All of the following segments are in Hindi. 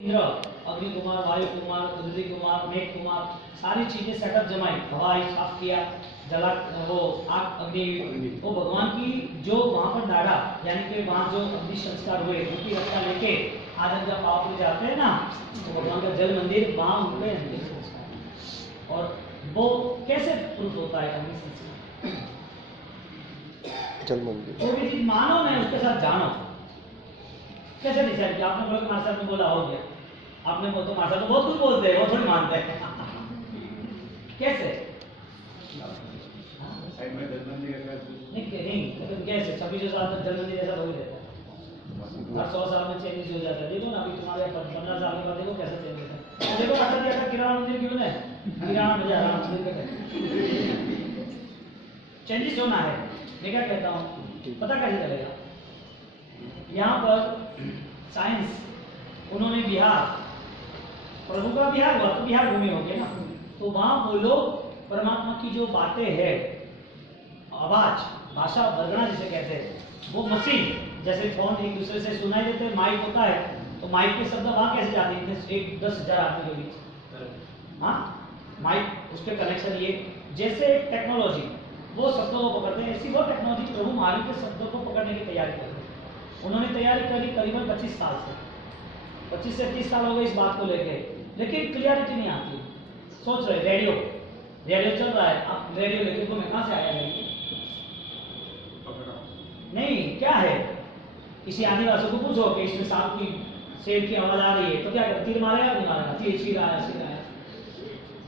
इंद्र, अग्नि कुमार, वायु कुमार, पृथ्वी कुमार, मेघ कुमार, सारी चीजें सेटअप जमाई, हवा साफ किया, जला वो आग अग्नि, वो भगवान की जो वहां पर दाढ़ा यानी कि वहां जो अग्नि संस्कार हुए उनकी रक्षा लेके आज जब पावपुरी जाते हैं ना तो भगवान का जल मंदिर वहां उनके अग्नि संस्कार। और वो कैसे प्रूफ होता है अग्नि संस्कार? जल मंदिर वो भी चीज मानो नहीं उसके साथ जानो। कैसे डिसाइड किया? आपने बोला कि मास्टर ने बोला हो गया, आपने बोला तो मास्टर तो बहुत कुछ बोलते हैं, वो थोड़ी मानते हैं। कैसे? नहीं मतलब कैसे 26 साल तक जल मंदिर ऐसा हो ही रहता है, हर 100 साल में चेंज हो जाता है। देखो ना अभी तुम्हारे 15 साल के बाद देखो कैसे चेंज होता है। देखो अच्छा दिया था किराना मंदिर क्यों है, किराना बाजार मंदिर का चेंजेस होना है। मैं क्या कहता हूँ पता कैसे चलेगा? यहाँ पर साइंस उन्होंने बिहार, प्रभु का बिहार हुआ तो बिहार भूमि हो गया ना, तो वहां वो लोग परमात्मा की जो बातें हैं, आवाज, भाषा वर्गना जिसे कहते हैं, वो मशीन जैसे फोन एक दूसरे से सुनाई देते हैं, माइक होता है तो माइक के शब्द वहां कैसे जाते हैं? 10,000 आदमी के बीच, हाँ माइक उसके कनेक्शन, ये जैसे टेक्नोलॉजी वो शब्दों को पकड़ते हैं, ऐसी वो टेक्नोलॉजी प्रभु महावीर के शब्दों को पकड़ने की तैयारी करते हैं। उन्होंने तैयारी करी करीबन 25 साल से, 25 से 30 साल हो गए इस बात को लेके, लेकिन क्लियरिटी नहीं आती। सोच रहे रेडियो चल रहा है, आप रेडियो लेके घूमे, कहां से आया रेडियो? नहीं, क्या है? किसी आदिवासी को पूछो कि इसमें सांप की शेर की आवाज आ रही है तो क्या कर, तीर मारेगा नहीं मारेगा? तीर चीर आया।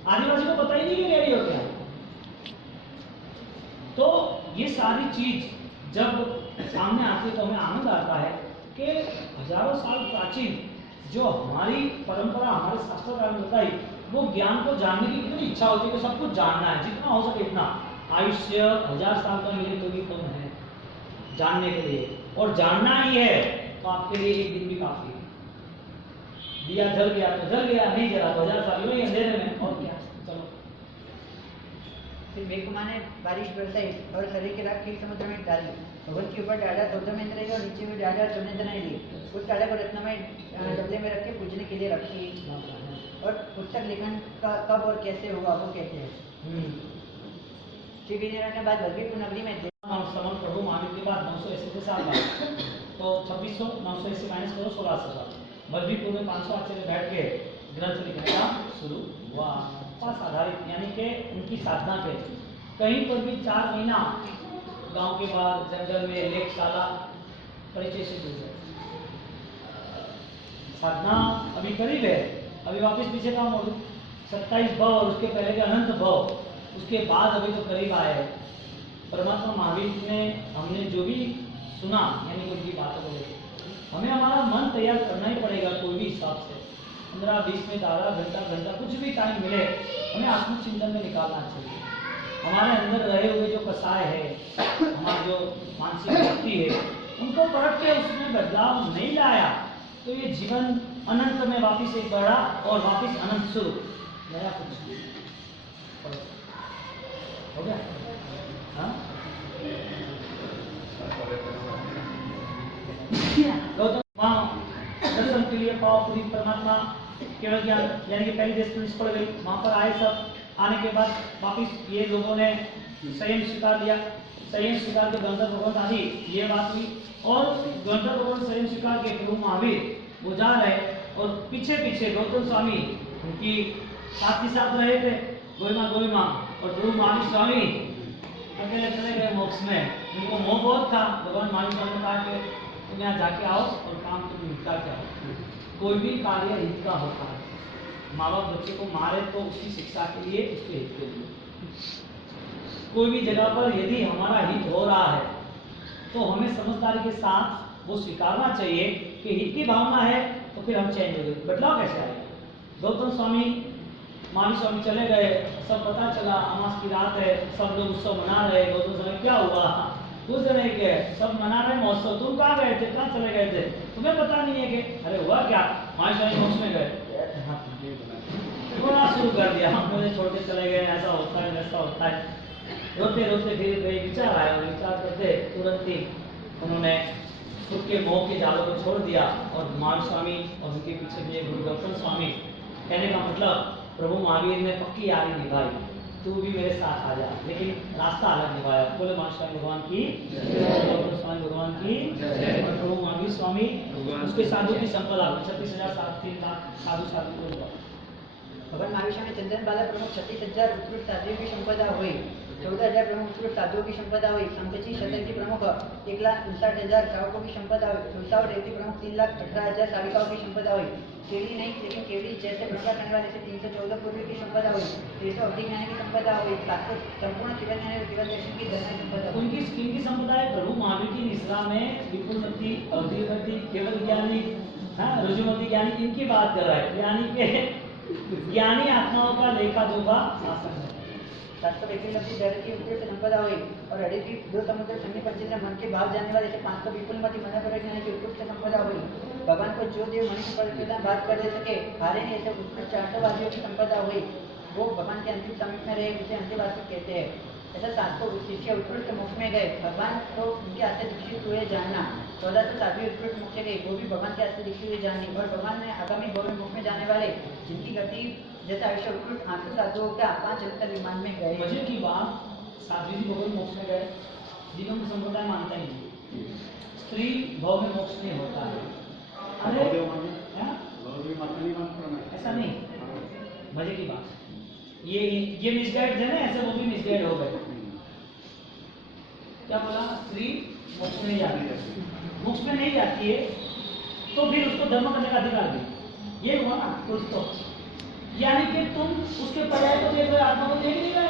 आदिवासी को पता ही नहीं है रेडियो क्या। तो ये सारी चीज जब सामने आती है तो हमें आनंद आता है कि हजारों साल प्राचीन जो हमारी परंपरा, हमारे शास्त्रकार ने बताई, वो ज्ञान को जानने की कितनी इच्छा होती है कि सब कुछ जानना है, जितना हो सके इतना। आयुष्य 1000 साल का मिले तो भी कम है जानने के लिए, और जानना ही है तो आपके लिए एक दिन भी काफी है। दिया जल गया तो जल गया, नहीं जला तो 1000 साल ही अंधेरे में, और क्या। चलो फिर मेघमा ने बारिश बरसाई और शरीर की राख खीर समुद्र में डाली, भवन के ऊपर डाला सौदमेंद्र रही और नीचे में डाला सुनेंद्र ने ली। उस डाला को रत्नमय डबले में रख के पूजने के लिए रखी। और पुस्तक लेखन का कब और कैसे होगा वो कहते हैं। श्री वीरनारायण ने बाद बल्बीपुर नगरी में समन प्रभु महावीर के बाद 980 साल बाद, तो 2600 980 माइनस करो 1600 साल, बल्बीपुर में 500 आचार्य बैठ के ग्रंथ लिखने का शुरू हुआ। पास आधारित यानी कि उनकी साधना के कहीं पर भी 4 महीना गांव के बाद जंगल में लेखशाला परिचय से दूर है। साधना अभी करीब है, अभी वापस पीछे काम हो 27 भव और उसके पहले के अनंत भव, उसके बाद अभी तो करीब आए हैं। परमात्मा महावीर ने हमने जो भी सुना यानी उनकी बातों को लेकर हमें हमारा मन तैयार करना ही पड़ेगा। कोई भी हिसाब से 15-20 मिनट, आधा घंटा कुछ भी टाइम मिले हमें आत्मचिंतन में निकालना चाहिए। हमारे अंदर रहे हुए जो कसाय है, हमारी जो मानसिक शक्ति है, उनको परख के उसमें बदलाव नहीं लाया तो ये जीवन अनंत में वापिस एक बढ़ा और वापिस अनंत शुरू, नया कुछ हो गया। हाँ दर्शन के लिए पावपुरी परमात्मा केवल ज्ञान यानी कि पहली देश पड़ गई, वहां पर आए सब। आने के बाद वापिस ये लोगों ने संयम स्वीकार लिया, संयम स्वीकार के गंधर्व भगवत आदि ये बात हुई, और गंधर्व भगवत संयम स्वीकार के प्रभु महावीर वो जा रहे और पीछे पीछे गौतम स्वामी उनकी साथ ही साथ रहे थे, गोविमा और प्रभु महावीर स्वामी अकेले चले गए मोक्ष में। उनको मोह बहुत था। भगवान महावीर स्वामी ने कहा कि तुम यहाँ जाके आओ और काम तुम निपटा के आओ। कोई भी कार्य हित का होता है, माँ बाप बच्चे को मारे तो उसकी शिक्षा के लिए, उसके हित के लिए। कोई भी जगह पर यदि हमारा हित हो रहा है तो हमें समझदारी के साथ वो स्वीकारना चाहिए कि हित की भावना है, तो फिर हम चेंज हो गए। बदलाव कैसे आएगा? गौतम स्वामी महावीर स्वामी चले गए, सब पता चला अमास की रात है, सब लोग उत्सव मना रहे। गौतम स्वामी क्या हुआ? कुछ नहीं के सब मना रहे महोत्सव, तुम कहाँ गए थे, कहाँ चले गए थे, तुम्हें पता नहीं है कि अरे हुआ क्या? महावीर स्वामी मोक्ष में गए, रोना शुरू कर दिया, हम मुझे छोड़ के चले गए, ऐसा होता है वैसा होता है। रोते रोते फिर विचार आया, विचार करते तुरंत ही उन्होंने खुद के मोह के जालों को छोड़ दिया और कुमार स्वामी और उनके पीछे भी गुरु गौतम स्वामी, कहने का मतलब प्रभु महावीर ने पक्की यारी निभाई, तू भी मेरे साथ आ जा, लेकिन रास्ता अलग निभाया। बोले कुमार स्वामी भगवान की, गौतम स्वामी भगवान की, और प्रभु महावीर स्वामी उसके साधु की संपदा 36,000 साधु साधु को भगवान महावीर स्वामी चंद्रन बाला प्रमुख 36,000 उत्कृष्ट साधुओं की संपदा हुई, 14,000 प्रमुख उत्कृष्ट साधुओं की संपदा हुई, संतची शतर की प्रमुख 1,59,000 श्रावकों की संपदा हुई, तुलसा और रेवती प्रमुख 3,18,000 साविकाओं की संपदा हुई, केवली नहीं लेकिन केवली जैसे प्रसाद करने वाले से 314 पूर्वी की संपदा हुई, 300 अवधि ज्ञानी की संपदा हुई, 700 संपूर्ण केवल ज्ञानी और केवल दर्शन की धर्म संपदा हुई। उनकी किनकी संपदा है? प्रभु महावीर की निश्रा में विपुलमती, अवधिमती, केवल ज्ञानी, रुजुमती ज्ञानी, इनकी बात कर रहा है। यानी के ज्ञानी आत्माओं का लेखा जोखा शासन है। 700 व्यक्ति लब्धि दर की उत्कृष्ट संपदा हुई और अड़ी की 2 समुद्र सन्नी परिचित मन के भाव जानने वाले से 500 विपुलमती मन पर ज्ञानी की उत्कृष्ट संपदा हुई। भगवान को जो देव मनुष्य पर बात कर दे सके, हारे नहीं ऐसे उत्कृष्ट 400 वादियों की संपदा हुई। वो भगवान के अंतिम समीप में रहे, उसे अंत्यवासी कहते हैं। ऐसा 700 शिष्य उत्कृष्ट मोक्ष में गए, भगवान तो उनके हाथ से दीक्षित हुए जानना। 1400 साधु उत्कृष्ट मोक्ष गए, वो भी भगवान के हाथ से दीक्षित हुए जाननी। और भगवान ने आगामी भव में मोक्ष में जाने वाले जिनकी गति जैसा आयुष्य उत्कृष्ट 800 साधुओं का 5 अंतर विमान में गए। मजे की बात, साध्वी जी भगवान मोक्ष में गए, जीवन को संप्रदाय मानता ही नहीं। स्त्री भव में मोक्ष नहीं होता है। अरे ऐसा नहीं, मजे की बात, ये मिसगाइड थे ना, ऐसे वो भी मिसगाइड हो गए। क्या बोला? स्त्री मोक्ष में नहीं जाती, मोक्ष में नहीं जाती है तो फिर उसको धर्म करने का अधिकार भी, ये हुआ ना कुछ तो। यानी कि तुम उसके पर्याय को देख रहे हो, आत्मा को देख नहीं रहे।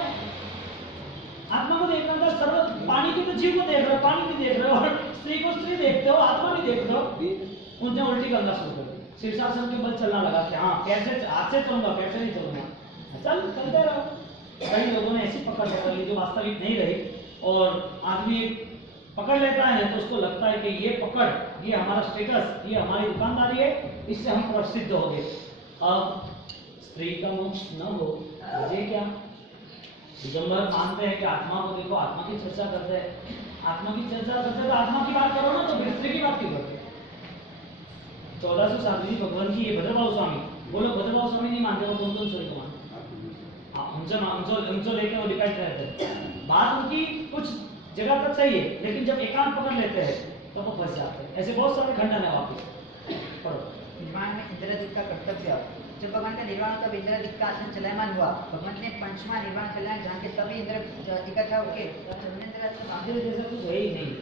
आत्मा को देखना था सर्व, पानी की तो जीव को देख रहे हो, पानी भी देख रहे हो, और स्त्री को स्त्री देखते हो, आत्मा भी देख रहे हो। उनने उल्टी करना शुरू कर दी, शीर्षासन के बल चलना लगा कि हाँ कैसे हाथ से चलूंगा, कैसे नहीं चलूंगा, चल चलते रहो। कई लोगों ने ऐसी पकड़ पकड़ ली जो वास्तविक नहीं रही, और आदमी पकड़ लेता है तो उसको लगता है कि ये पकड़, ये हमारा स्टेटस, ये हमारी दुकानदारी है, इससे हम प्रसिद्ध हो गए। अब स्त्री का मोक्ष न हो, मुझे क्या? दिगंबर मानते हैं कि आत्मा को देखो, आत्मा की चर्चा करते हैं, आत्मा की चर्चा करते हैं तो आत्मा की बात करो ना, तो फिर स्त्री की बात क्यों करते? 1400 साधु जी भगवान की, ये भद्रभाव स्वामी बोलो, भद्रभाव स्वामी नहीं मानते, वो कौन स्त्री को मानते? हमसे लेके वो डिपेंड रहते हैं। बात उनकी कुछ जगह तक सही है, लेकिन जब एकांत पकड़ लेते हैं तो वो फंस जाते हैं। ऐसे बहुत सारे खंडन है वापिस पढ़ो। निर्वाण में इंद्रजित का कर्तव्य। जब भगवान का निर्वाण तब इंद्रजित का आसन चलायमान हुआ। भगवान ने पंचमा निर्वाण कल्याण जान के सभी इंद्र इकट्ठा होके जैसा कुछ है ही नहीं,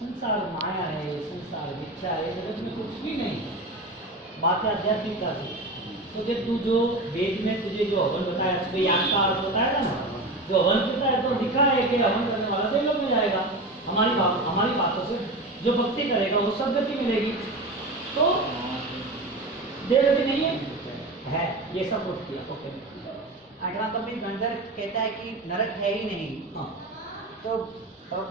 संसार माया है, संसार मिथ्या है, जगत में कुछ भी नहीं, बातें आध्यात्मिक का थी। तो जब तू जो वेद में तुझे जो हवन बताया, तुझे याद का अर्थ बताया था ना, जो हवन करता है तो लिखा है कि हवन करने वाला तो लोग में जाएगा। हमारी बातों से जो भक्ति करेगा वो सब गति मिलेगी। तो देवगति नहीं है, ये सब कुछ किया। ओके, 8वां कपिल गंधर्व कहता है कि नरक है ही नहीं। हाँ, तो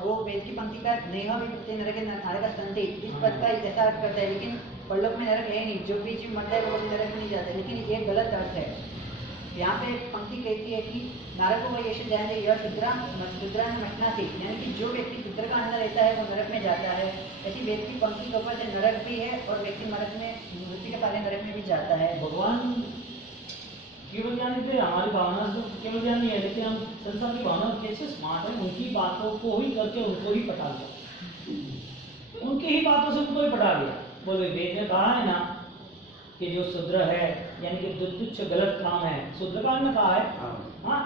वो वेद की पंक्ति का नेह भी प्रत्यय नरक नारक संधि इस पद का ऐसा अर्थ करता है, लेकिन परलोक में नरक है नहीं, जो भी जीव मरता है वो नरक में नहीं जाता। लेकिन ये गलत अर्थ है। यहाँ पे पंक्ति कहती है कि नारक को यश जाने यह शुद्रा मटना थी, यानी कि जो व्यक्ति शुद्र का अंदर रहता है वो नरक में जाता है। ऐसी व्यक्ति पंक्ति के ऊपर से नरक भी है और व्यक्ति नरक में मृत्यु के पहले नरक में भी जाता है। भगवान केवल ज्ञानी थे, हमारी भावना तो केवल ज्ञानी है, लेकिन हम संसार की भावना कैसे स्मार्ट है, उनकी बातों को ही करके उनको ही पटा दिया, उनकी ही बातों से उनको ही पटा दिया। बोले वेद ने कहा है ना कि जो शूद्र है, यानी कि जो तुच्छ गलत काम है, शूद्र का में कहा है, हाँ,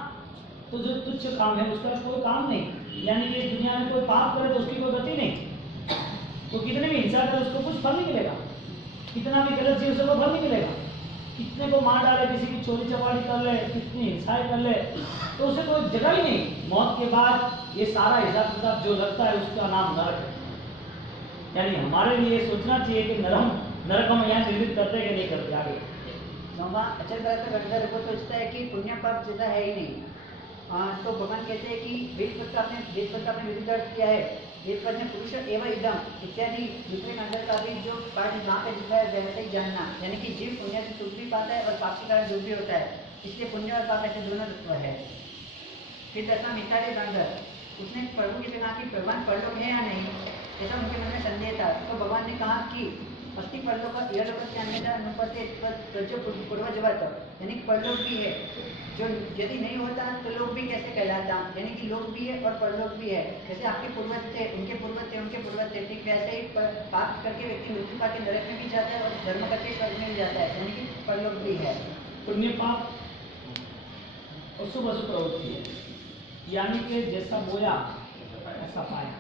तो जो तुच्छ काम है उसका कोई काम नहीं, यानी कि इस दुनिया में कोई पाप करे तो उसकी कोई गति नहीं, तो कितने भी हिंसा करे उसको कुछ फल नहीं मिलेगा, कितना भी गलत चीज उसको फल नहीं मिलेगा, कितने को मार डाले, किसी की चोरी चपाटी कर ले, कितनी हिंसाएं कर ले, तो उसे कोई जगह ही नहीं। मौत के बाद ये सारा हिसाब किताब जो लगता है उसका नाम नरक है। यानी हमारे लिए सोचना चाहिए कि नरक हम यहाँ निर्मित करते कि नहीं करते। आगे 9वां अचल गलत गंधर्व को सोचता है कि पुण्य पाप जैसा है ही नहीं। तो भगवान कहते हैं कि वेद पद का आपने विरुद्ध अर्थ किया है। वेद पद में पुरुष एवं इदम इत्यादि दूसरे गंधर्व का भी जो पाठ जहाँ पे लिखा है वैसे ही जानना, यानी कि जीव पुण्य से सुख भी पाता है और पाप के कारण दुख भी होता है, इसलिए पुण्य और पाप ऐसे दोनों तत्व है। फिर 10वां मितारे गंधर्व, उसने प्रभु की कहा कि भगवान परलोक है या नहीं, ऐसा उनके मन में संदेह था। तो भगवान ने कहा कि अस्थि परलोक इहलोकस्य अन्यथा अनुपत्ति जो पूर्वजवत, यानी कि परलोक भी है, जो यदि नहीं होता तो लोक भी कैसे कहलाता, यानी कि लोक भी है और परलोक भी है। जैसे आपके पूर्वज थे, उनके पूर्वज थे, उनके पूर्वज थे, ठीक वैसे ही पाप करके व्यक्ति मृत्यु पाके नरक में भी जाता है और धर्म करके स्वर्ग में भी जाता है, यानी कि परलोक भी है। पुण्य पाप अशुभ अशुभ प्रवृत्ति है, यानी कि जैसा बोया ऐसा पाया।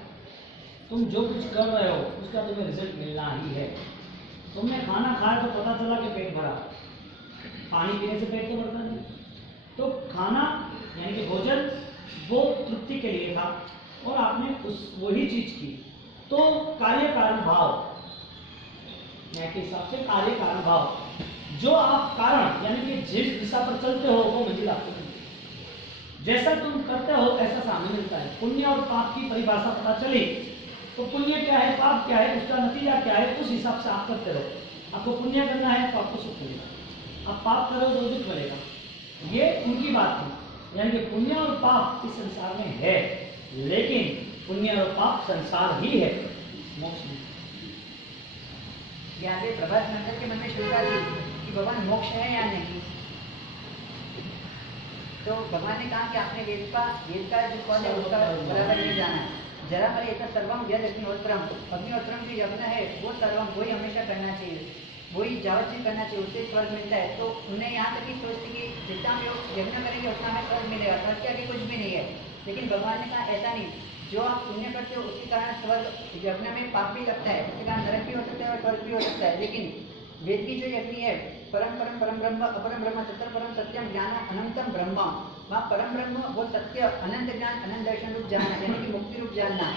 तुम जो कुछ कर रहे हो उसका तुम्हें रिजल्ट मिलना ही है। तुमने खाना खाया तो पता चला कि पेट भरा, पानी पीने से पेट तो भरता नहीं। तो खाना यानी कि भोजन वो तृप्ति के लिए था और आपने उस वही चीज की, तो कार्य कारण भाव, न्याय के हिसाब से कार्य कारण भाव, जो आप कारण यानी कि जिस दिशा पर चलते हो वो मंजिल आपको मिलती है। जैसा तुम करते हो ऐसा सामने मिलता है। पुण्य और पाप की परिभाषा पता चली तो पुण्य क्या है, पाप क्या है, उसका नतीजा क्या है, उस हिसाब से आप करते रहो। आपको पुण्य करना है तो आपको सुख मिलेगा, आप पाप करो तो दुख मिलेगा। ये उनकी बात थी, यानी कि पुण्य और पाप इस संसार में है, लेकिन पुण्य और पाप संसार ही है, मोक्ष नहीं। यहाँ पे प्रभात नंदन के मन में शंका थी कि भगवान मोक्ष है या नहीं। तो भगवान ने कहा कि आपने वेद का जो पद है उसका बराबर नहीं जाना है। जरा परे इतना सर्वम यद अग्निहोत्रम, अग्निहोत्रम जो यज्ञ है वो सर्वम वही हमेशा करना चाहिए, वही जावत करना चाहिए, उससे स्वर्ग मिलता है। तो उन्हें यहाँ तक ही सोचती कि जितना हम यज्ञ करेंगे उतना हमें स्वर्ग मिलेगा, स्वर्ग के आगे कुछ भी नहीं है। लेकिन भगवान ने कहा ऐसा नहीं, जो आप पुण्य करते हो उसके कारण स्वर्ग, यज्ञ में पाप भी लगता है, उसके कारण नरक भी हो सकता है और स्वर्ग भी हो सकता है। लेकिन वेद की जो यज्ञ है परम परम परम ब्रह्म अपरम ब्रह्म सत्तर परम सत्यम ज्ञान अनंतम ब्रह्म, वहाँ परम ब्रह्म वो सत्य अनंत ज्ञान अनंत दर्शन रूप जानना, यानी कि मुक्ति रूप जानना।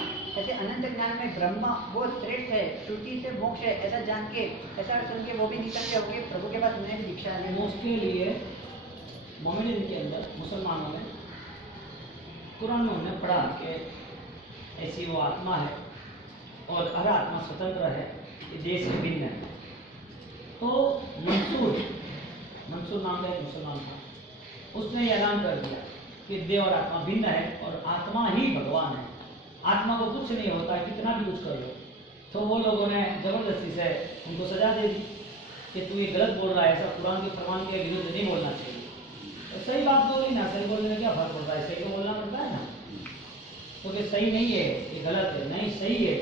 ऐसे अनंत ज्ञान में ब्रह्म वो श्रेष्ठ है, श्रुति से मोक्ष है, ऐसा जान के ऐसा सुन के वो भी निकल के होके प्रभु के पास उन्हें भी दीक्षा ली। मोक्ष के लिए मोमिन के अंदर मुसलमानों ने कुरान में उन्हें पढ़ा कि ऐसी वो आत्मा है और हर आत्मा स्वतंत्र है, ये देश से भिन्न है। तो मंसूर नाम का एक मुसलमान था, उसने ये ऐलान कर दिया कि देह और आत्मा भिन्न है और आत्मा ही भगवान है, आत्मा को कुछ नहीं होता कितना भी कुछ कर लो। तो वो लोगों ने जबरदस्ती से उनको सजा दे दी कि तू ये गलत बोल रहा है, ऐसा कुरान के फरमान के विरुद्ध नहीं बोलना चाहिए। तो सही बात बोली ना, सही बोलने में क्या फर्क पड़ता है, सही को बोलना पड़ता है ना। तो कि सही नहीं है, ये गलत है, नहीं सही है,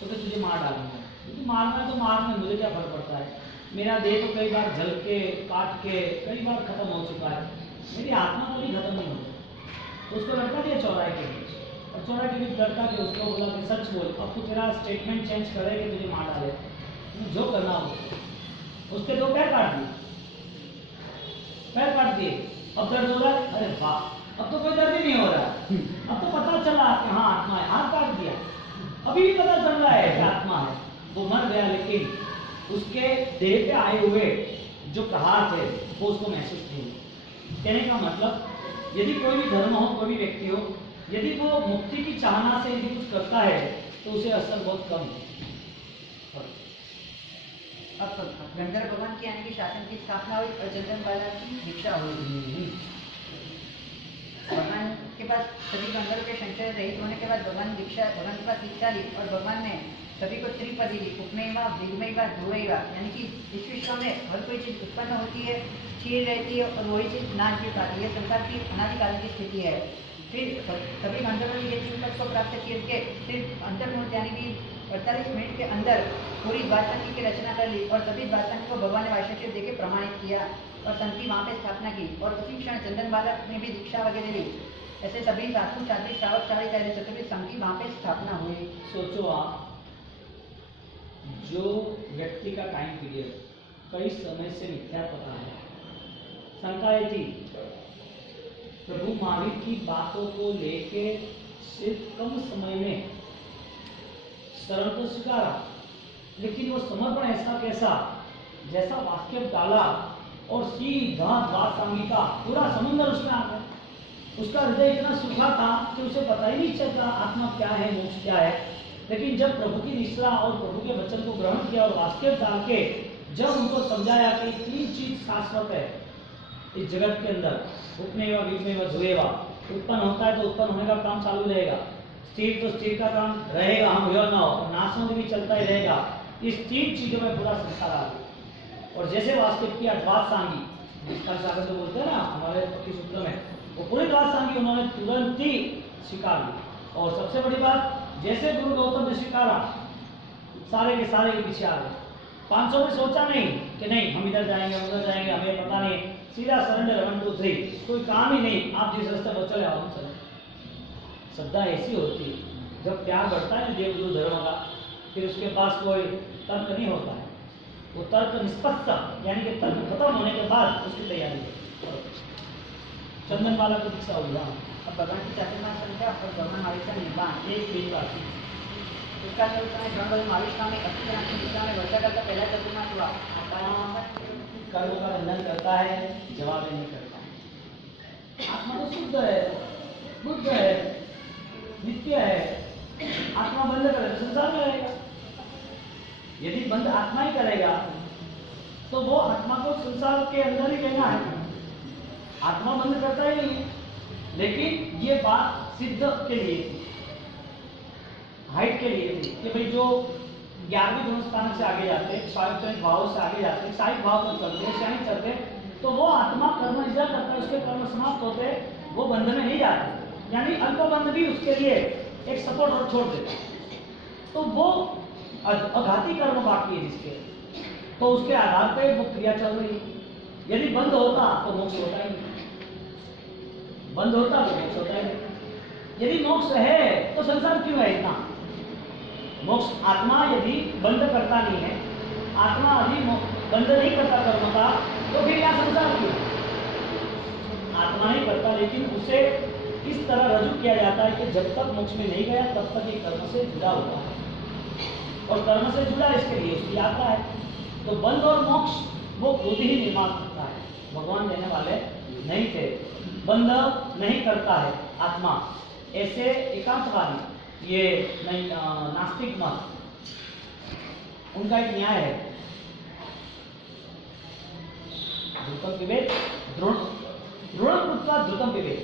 तो फिर तुझे मार डालूंगा। क्योंकि मारना तो मारना, मुझे क्या फर्क पड़ता है, मेरा देह तो कई बार जल के काट के कई बार खत्म हो चुका है, मेरी आत्मा कभी खत्म नहीं होती। तो उसको लड़का दिया चौराहे के बीच, और चौराहे के बीच लड़का के उसको बोला कि सच बोल, अब तू तेरा स्टेटमेंट चेंज करे कि तुझे मार डाले, तुझे जो करना हो। उसके दो पैर काट दिए, पैर काट दिए। अब दर्द हो रहा है, अरे वाह अब तो कोई दर्द ही नहीं हो रहा है, अब तो पता चला कि हाँ आत्मा है, हाथ काट दिया, अभी भी पता चल रहा है कि आत्मा है। वो मर गया, लेकिन उसके देह पे आए हुए जो प्रहार थे वो उसको महसूस नहीं हुए। कहने का मतलब यदि कोई भी धर्म हो, कोई भी व्यक्ति हो, यदि वो मुक्ति की चाहना से यदि कुछ करता है तो उसे असर बहुत कम है। अब गंधर्व भगवान की यानी कि शासन की स्थापना हुई और चंदन बाला की दीक्षा हुई। भगवान के पास सभी गंधर्व के संशय रहित होने के बाद भगवान के पास दीक्षा ली और भगवान ने सभी को त्रिपदी दी, उपमेवा दिग्मयवा ध्रुवैवा, यानी कि इस विश्व में हर कोई चीज उत्पन्न होती है, स्थिर रहती है और वही चीज नाश भी पाती है, संसार की अनादिकाल की स्थिति है। फिर सभी गंधर्वों ने ये तीन पद को प्राप्त करके फिर अंतर्मुख यानी कि 48 मिनट के अंदर पूरी द्वारसंधि की रचना कर ली और सभी द्वारसंधि को भगवान ने वासुदेव देके प्रमाणित किया और संधि वहाँ पे स्थापना की और उसी क्षण चंदन बालक ने भी दीक्षा वगैरह ली। ऐसे सभी साधु साध्वी श्रावक चारी चारी चतुर्थ संधि वहाँ पे स्थापना हुई। सोचो आप, जो व्यक्ति का टाइम पीरियड कई समय से मिथ्या पता है, शंकाएं थी, प्रभु महावीर की बातों को लेके सिर्फ कम समय में सरल तो स्वीकारा, लेकिन वो समर्पण ऐसा कैसा, जैसा वाक्य डाला और सीधा द्वारसंधि का पूरा समुद्र उसमें आ गया। उसका हृदय इतना सूखा था कि उसे पता ही नहीं चलता आत्मा क्या है, मोक्ष क्या है। लेकिन जब प्रभु की निष्ठा और प्रभु के वचन को ग्रहण किया और वास्तव डाल के जब उनको समझाया कि तीन चीज शाश्वत है इस जगत के अंदर, उपमेवा विद्मेवा ध्रुवेवा, उत्पन्न होता है तो उत्पन्न होने का काम चालू रहेगा, स्टील तो स्टील का काम रहेगा, हम हो ना हो, नासमझ भी चलता ही रहेगा। इस 3 चीजों में पूरा संसार आ गया। और जैसे वास्तविक की द्वाद सांगी, जिसका सागर तो बोलते हैं ना हमारे पति सूत्र में, वो पूरी द्वाद सांगी उन्होंने तुरंत ही स्वीकार ली। और सबसे बड़ी बात, जैसे गुरु गौतम ने स्वीकारा, सारे के सारे के पीछे आ गए। 500 में सोचा नहीं कि नहीं हम इधर जाएंगे हम उधर जाएंगे, हमें पता नहीं, सीधा सरेंडर 1 2 3, कोई काम ही नहीं, आप जिस रास्ते पर चले आओ हम चले। श्रद्धा ऐसी होती है, जब प्यार बढ़ता है देव गुरु धर्म का, फिर उसके पास कोई तर्क नहीं होता है, वो तर्क निष्पक्षता, यानी कि तर्क खत्म होने के बाद उसकी तैयारी है। चंदन वाला को दीक्षा हुई। हाँ, अब भगवान की चातुर्मास संख्या और भगवान महावीर का निर्माण, एक बीच बात उसका स्वरूप में श्रवण बल महावीर स्वामी अक्षरांश दिशा में वर्षा करता पहला चातुर्मास हुआ। कर्म का बंधन करता है, जवाब नहीं करता है। आत्मा तो शुद्ध है, बुद्ध है, नित्य है। आत्मा बंद करे तो संसार में रहेगा। यदि बंद आत्मा ही करेगा तो वो आत्मा को संसार के अंदर ही रहना है। आत्मा बंद करता ही नहीं है। लेकिन ये बात सिद्ध के लिए थी, हाइट के लिए थी कि भाई जो 11वें गुण स्थान से आगे जाते हैं, स्वायत्त भाव से आगे जाते हैं, साहिक भाव पर चलते हैं, शाही चलते हैं, तो वो आत्मा कर्म इजा करता है, उसके कर्म समाप्त होते हैं, वो बंध में नहीं जाते, यानी अल्पबंध भी उसके लिए एक सपोर्ट और छोड़ देता है। तो वो अघाती कर्म बाकी है जिसके, तो उसके आधार पे वो क्रिया चल रही है। यदि बंद होता तो मोक्ष होता ही नहीं, बंद होता तो मोक्ष होता ही नहीं। यदि मोक्ष है तो संसार क्यों है इतना? मोक्ष आत्मा यदि बंद करता नहीं है, आत्मा यदि बंद नहीं करता कर्म का, तो फिर यहाँ संसार क्यों? आत्मा नहीं करता, लेकिन उसे इस तरह रजू किया जाता है कि जब तक मोक्ष में नहीं गया तब तक ये कर्म से जुड़ा हुआ है, और कर्म से जुड़ा इसके लिए उसकी यात्रा है। तो बंध और मोक्ष वो खुद ही निर्माण करता है, भगवान देने वाले नहीं थे। बंध नहीं करता है आत्मा, ऐसे एकांतवादी, ये नहीं नास्तिक मत, उनका एक न्याय है, ध्रुतम पिबेत ऋणम कृत्वा ध्रुतम पिबेत,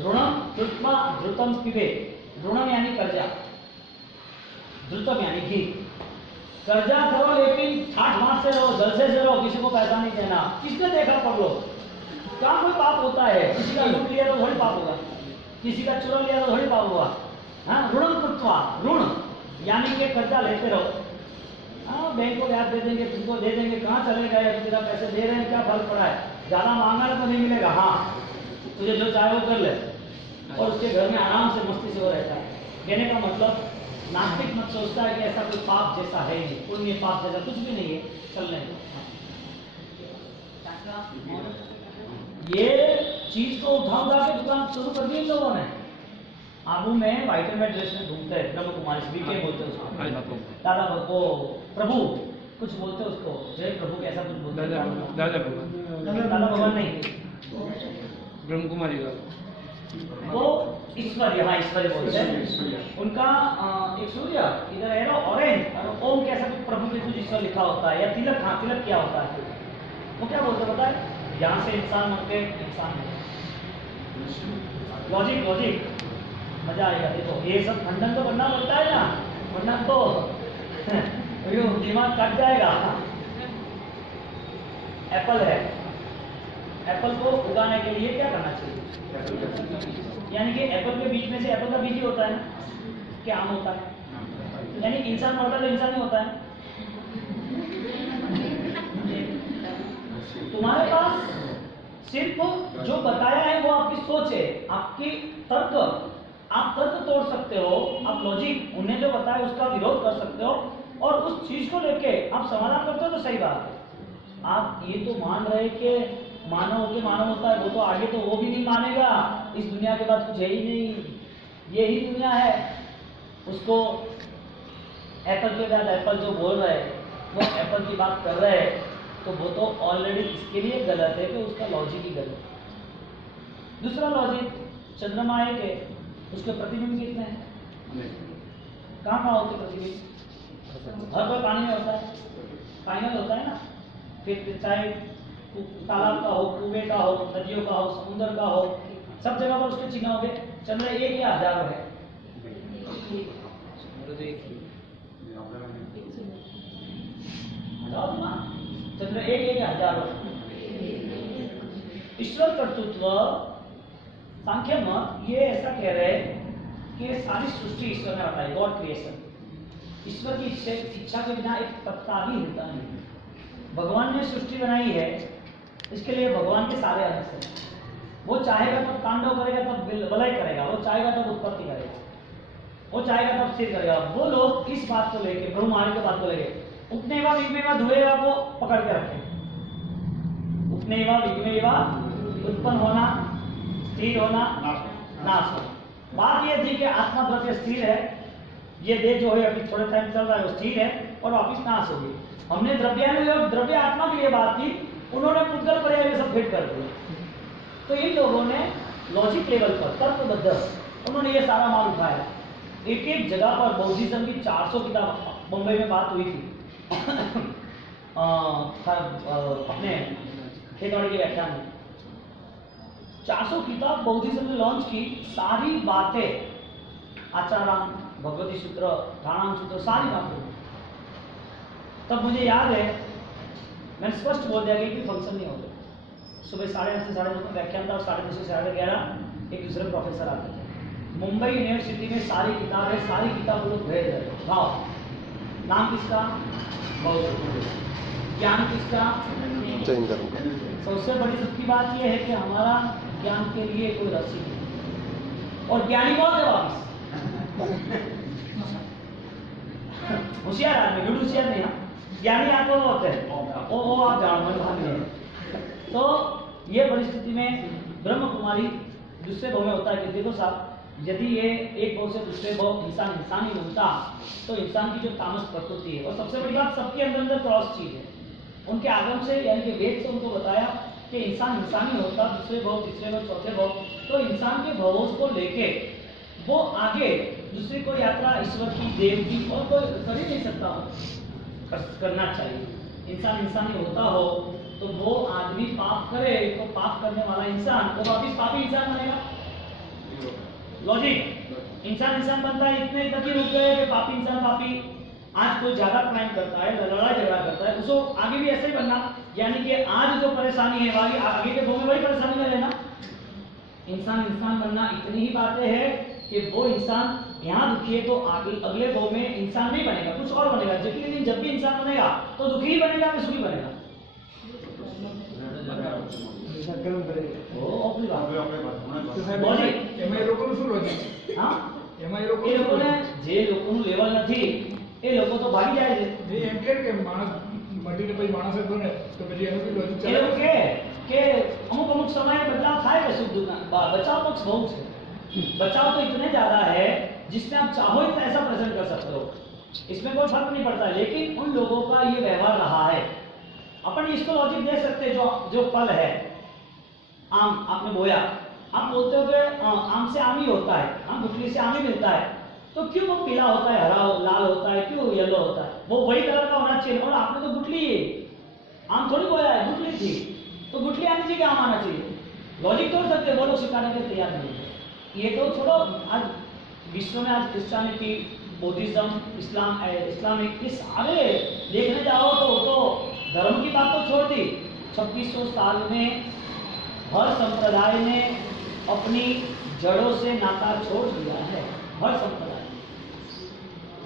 ऋणम कृत्वा ध्रुतम पिबेत। ऋणम यानी कर्जा, ध्रुतम यानी घी। कर्जा करो लेकिन ठाठ माठ से रहो, जलसे से रहो, किसी को पैसा नहीं देना। किसने देखा पढ़ लो, क्या कोई पाप होता है? किसी का लूट लिया तो थोड़ी पाप होगा, किसी का चुरा लिया तो थोड़ी पाप होगा। हाँ, ऋणम कृत्वा, ऋण यानी कि कर्जा लेते रहो। हाँ, बैंक को ब्याज दे देंगे, तुमको दे देंगे, कहाँ चले गए, तेरा पैसे दे रहे हैं, क्या फर्क पड़ा है? ज़्यादा मांगा तो नहीं मिलेगा। हाँ, तुझे जो चाहे वो कर ले, और उसके घर में आराम से मस्ती से वो रहता है। कहने का मतलब नास्तिक मत सोचता है कि ऐसा कोई पाप जैसा है ही नहीं, पुण्य पाप जैसा कुछ भी नहीं है, चलने दो। ये चीज को उठा के दुकान शुरू कर दी इन लोगों ने। आबू में व्हाइट एंड व्हाइट ड्रेस में घूमते हैं, ब्रह्म कुमारी बीके बोलते हैं उसको, दादा वो प्रभु कुछ बोलते हैं उसको, जय प्रभु कैसा कुछ बोलते हैं, दादा भगवान नहीं, ब्रह्म कुमारी का वो ईश्वरी, हाँ ईश्वरी बोलते हैं। उनका एक सूर्य इधर है ना ऑरेंज, और ओम कैसा कुछ प्रभु के कुछ ईश्वर लिखा होता है, या तिलक, हाँ तिलक क्या होता है, वो क्या बोलते हैं पता है? यहाँ से इंसान होते इंसान, लॉजिक लॉजिक, मजा आएगा। देखो ये सब खंडन तो बनना पड़ता है ना, वरना तो दिमाग कट जाएगा। एप्पल है, एप्पल को उगाने के लिए क्या करना चाहिए? यानी कि एप्पल के बीज में से एप्पल का बीज ही होता है ना, क्या आम होता है? यानी इंसान मरता तो इंसान ही होता है। तुम्हारे पास सिर्फ जो बताया है वो आपकी सोच है, आपकी तर्क, आप तर्क तोड़ सकते हो, आप लॉजिक, उन्हें जो बताया उसका विरोध कर सकते हो, और उस चीज को लेके आप समाधान करते हो तो सही बात है। आप ये तो मान रहे कि मानव के मानव होता है, वो तो आगे तो वो भी नहीं मानेगा, इस दुनिया के बाद कुछ है ही नहीं, यही दुनिया है। उसको एप्पल के बाद एप्पल जो बोल रहे हैं, वो एप्पल की बात कर रहे हैं, तो वो तो ऑलरेडी इसके लिए गलत है कि उसका लॉजिक ही गलत है। दूसरा लॉजिक, चंद्रमा एक है, उसके प्रतिबिंब कितने हैं? कहाँ होते प्रतिबिंब? हर कोई पानी में होता है, पानी में होता है ना। फिर चाहे तालाब का हो, कुएं का हो, नदियों का हो, समुद्र का हो, सब जगह पर उसके चिन्ह होंगे। चंद्र एक या हजारों है, चंद्र एक हजार ईश्वर कर्तृत्व सांख्य मत ये ऐसा कह रहे हैं कि सारी सृष्टि ईश्वर ने बनाई, गॉड क्रिएशन। ईश्वर की इच्छा के बिना एक पत्ता भी हिलता नहीं। भगवान ने सृष्टि बनाई है, इसके लिए भगवान के सारे अंश हैं। वो चाहेगा तब तांडव करेगा, तब विलय करेगा, वो चाहेगा तब उत्पत्ति करेगा, वो चाहेगा तब स्थिर करेगा। वो लोग इस बात को लेके, ब्रह्मांड की बात को लेके उपनेवा विग्मेवा धुएवा को पकड़ के रखे। उपनेवा विग्मेवा उत्पन्न होना, स्थिर होना, नाश होना। बात यह थी कि आत्मा द्रव्य स्थिर है, ये देह जो है अभी थोड़े टाइम चल रहा है वो स्थिर है और वापिस नाश होगी। हमने द्रव्यानुयोग द्रव्य आत्मा के लिए बात की, उन्होंने पुद्गल पर्याय में सब भेंट कर दिया। तो इन लोगों ने लॉजिक लेवल पर तर्कबद्ध उन्होंने ये सारा माल उठाया। एक एक जगह पर बौद्धिज्म की 400 किताब, मुंबई में बात हुई थी अपने खेतवाड़ी के व्याख्यान में 400 किताब बौद्धिज्म ने लॉन्च की। सारी बातें आचाराम, भगवती सूत्र, प्राणायाम सूत्र, सारी बातें। तब मुझे याद है मैंने स्पष्ट बोल दिया कि फंक्शन नहीं होगा। सुबह 8:30 से 9:30 में व्याख्यान था और 10:30 से 11:30 एक दूसरे प्रोफेसर आते थे। मुंबई यूनिवर्सिटी में सारी किताब है, सारी किताब लोग भेज रहे। वाह, नाम किसका? ज्ञान किसका? जैन धर्म का। सबसे बड़ी सबकी बात यह है कि हमारा ज्ञान के लिए कोई रस्सी नहीं और ज्ञानी बहुत है वापिस। होशियार आदमी, गुरु होशियार नहीं, ज्ञानी आपको होते हैं वो आप जान मन। तो ये परिस्थिति में ब्रह्म कुमारी दूसरे भाव में होता है कि देखो साहब, यदि ये एक भाव से दूसरे भाव इंसान ही होता तो इंसान की जो तामस प्रकृति है, और सबसे बड़ी बात सबके अंदर क्रॉस चीज है। उनके आगम से यानी कि वेद से उनको बताया कि इंसान ही होता, दूसरे भाव, तीसरे भाव, चौथे भाव। तो इंसान के भावों को लेके वो आगे दूसरी कोई यात्रा ईश्वर की, देव की और कोई कर ही नहीं सकता हो, करना चाहिए। इंसान ही होता हो तो वो आदमी पाप करे तो पाप करने वाला इंसान वो वापिस पापी इंसान बनेगा। लॉजिक, इंसान बनता है, इतने तक ही रुक गए कि पापी इंसान पापी। आज कोई ज्यादा क्राइम करता है, लड़ाई झगड़ा करता है, उसको आगे भी ऐसे ही बनना। यानी कि आज जो परेशानी है वही आगे के भाव में वही परेशानी में रहना। इंसान बनना इतनी ही बातें है कि वो इंसान यहाँ दुखी है तो अगले भाव में इंसान नहीं बनेगा, कुछ और बनेगा। लेकिन जब भी इंसान बनेगा तो दुखी ही बनेगा कि सुखी बनेगा? જે લોકોનું લેવલ નથી એ લોકો તો ભાગી જાય છે। એમ કે માણસ મટીને પછી માણસ જ બને તો પછી એનું બી લોજિક એ લોકો કે અમુક સમયે બદલાવ થાય છે શુદ્ધના। बचाव पक्ष बहुत है, बचाव तो इतने ज्यादा है जिसमें आप चाहो इतना ऐसा प्रेजेंट कर सकते हो, इसमें कोई फर्क नहीं पड़ता। लेकिन उन लोगों का ये व्यवहार रहा है। अपन इसको लॉजिक दे सकते हैं, जो फल है आम आपने बोया, आप बोलते हो कि आम से आम ही होता है, गुठली से आम ही मिलता है, तो क्यों वो पीला होता है, हरा लाल होता है, क्यों येलो होता है? वो वही कलर का होना चाहिए। और आपने तो गुठली आम थोड़ी बोया है, गुठली थी तो गुठली आनी चाहिए, आम आना चाहिए। लॉजिक तोड़ सकते, वो लोग स्वीकारने के तैयार नहीं। ये तो छोड़ो, आज विश्व में आज क्रिश्चियनिटी, बुद्धिज्म, इस्लामिक, ये सारे देखने जाओ तो धर्म की बात तो छोड़ दी। 2600 साल में हर संप्रदाय ने अपनी जड़ों से नाता छोड़ दिया है। हर संप्रदाय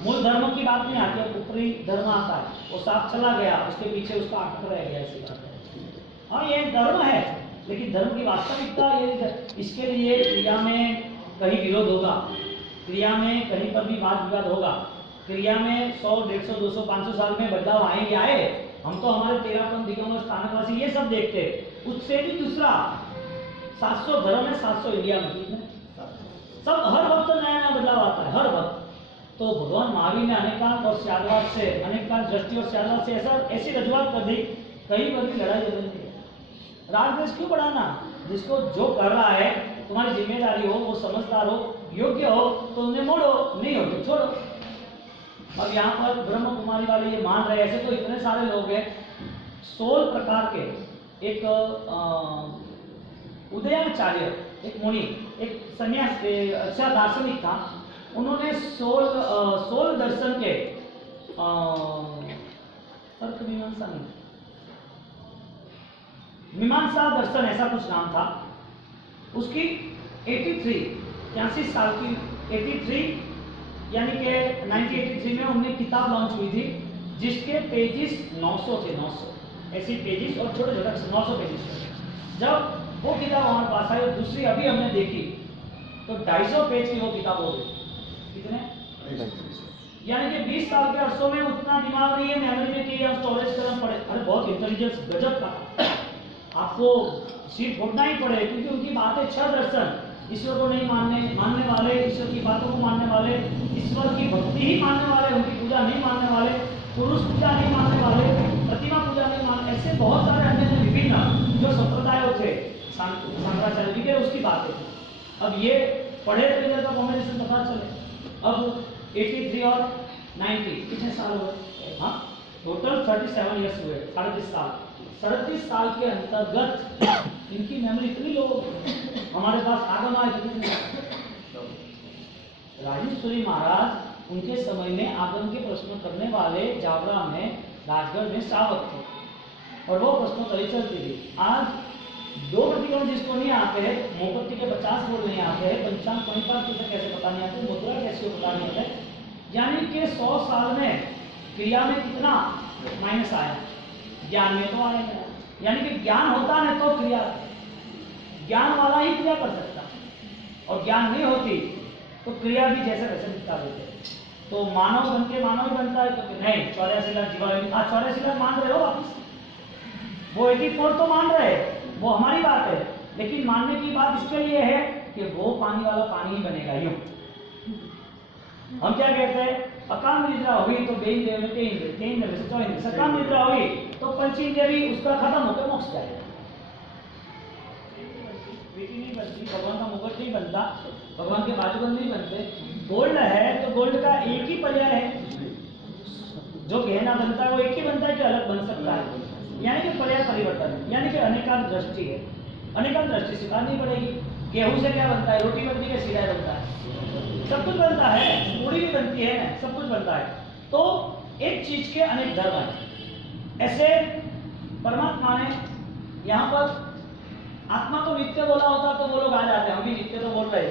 मूल धर्म की बात नहीं आती, ऊपरी धर्म आता है, वो साथ चला गया, उसके पीछे उसका अटक रह गया, ऐसी बात है। हाँ, ये धर्म है, लेकिन धर्म की वास्तविकता ये, इसके लिए क्रिया में कहीं विरोध होगा, क्रिया में कहीं पर भी वाद विवाद होगा, क्रिया में 100, 150, 200, 500 साल में बदलाव आएंगे, आए। हम तो हमारे 13 दिगंबर स्थानकवासी ये सब देखते। उससे भी दूसरा 700 धर्म है, 700 इंडिया में, सब हर वक्त नया बदलाव आता है, हर वक्त। तो भगवान महावीर ने अनेकांत और श्यादवाद से, अनेकांत दृष्टि और श्यादवाद से ऐसी रजूआत कर दी, कहीं पर भी लड़ाई झगड़ा नहीं। राग द्वेष क्यों बढ़ाना? जिसको जो कर रहा है, तुम्हारी जिम्मेदारी हो, वो समझदार हो, योग्य हो तो उन्हें मोड़ो, नहीं हो तो छोड़ो। अब यहाँ पर ब्रह्म कुमारी वाले ये मान रहे, ऐसे तो इतने सारे लोग हैं। 16 प्रकार के, एक उदयाचार्य, एक मुनि, एक सन्यास, अच्छा दार्शनिक था, उन्होंने 16 दर्शन के तर्क मीमांसा नहीं, मीमांसा दर्शन ऐसा कुछ नाम था उसकी। 83 साल की 83 यानी कि 1983 में उनने किताब लॉन्च हुई थी जिसके पेजेस 900 थे, 900 ऐसी पेजेस और छोटे छोटे 900 पेजेस। जब वो किताब हमारे पास आई और दूसरी अभी हमने देखी तो 250 पेज की वो किताब हो गई। कितने? यानी कि 20 साल के अरसों में उतना दिमाग नहीं है मेमोरी में कि आप स्टोरेज करना पड़े। अरे बहुत इंटेलिजेंस गजब का, आपको सीट फोड़ना ही पड़े क्योंकि उनकी बातें 6 दर्शन, ईश्वर को नहीं मानने वाले, ईश्वर की बातों को मानने वाले, ईश्वर की भक्ति ही मानने वाले, उनकी पूजा नहीं मानने वाले, पुरुष पूजा नहीं मानने वाले, प्रतिमा पूजा नहीं मानने, ऐसे बहुत सारे अन्य विभिन्न जो संप्रदायों थे शंकराचार्य जी के, उसकी बातें थी। अब ये पढ़े तो इधर का कॉम्बिनेशन पता चले। अब 83 और 90 कितने साल हुए? हाँ, टोटल 37 ईयर्स हुए, 38 साल। 37 साल के अंतर्गत इनकी मेमोरी इतनी लो। हमारे पास आगम आए थे कितने? राजेश्वरी महाराज उनके समय में आगम के प्रश्न करने वाले जावरा में राजगढ़ में श्रावक थे और वो प्रश्नोत्तरी चलती थी। आज 2 प्रतिकोण जिसको नहीं आते हैं, मोमबत्ती के 50 बोल नहीं आते हैं, पंचांग परिपात कैसे पता नहीं आते, मुद्रा कैसे पता नहीं आता है, यानी कि 100 साल में क्रिया में कितना माइनस आया, ज्ञान में तो आएगा। यानी कि ज्ञान होता है तो क्रिया, ज्ञान वाला ही क्रिया कर सकता, और ज्ञान नहीं होती तो क्रिया भी जैसे वैसे दिखा देते। तो मानव बन के मानव ही बनता है तो नहीं। 84 लाख जीवा, आज 84 लाख मान रहे हो वापिस, वो 84 तो मान रहे, वो हमारी बात है, लेकिन मानने की बात इसके लिए है कि वो पानी वाला पानी ही बनेगा। यूं हम क्या कहते हैं, अकाम निद्रा हुई तो बेन देव में 3 देव से 4 देव, सकाम निद्रा हुई तो पंचीन्द्रिय भी उसका खत्म होकर मोक्ष जाएगा। बेटी नहीं बनती, भगवान का मुकुट नहीं बनता, भगवान के बाजूबंद नहीं बनते। गोल्ड है तो गोल्ड का एक ही पर्याय है, जो गहना बनता है वो एक ही बनता है कि अलग बन सकता है, यानी कि पर्याय परिवर्तन है, यानी कि अनेकांत दृष्टि है। अनेकांत दृष्टि सिखानी पड़ेगी। गेहूं से क्या बनता है? रोटी बनती है, सीधा बनता है, सब कुछ बनता है, पूरी भी बनती है, सब कुछ बनता है। तो एक चीज के अनेक धर्म है। ऐसे परमात्मा ने यहाँ पर आत्मा तो नित्य बोला होता तो वो लोग आ जाते हैं, हम भी नित्य तो बोल रहे,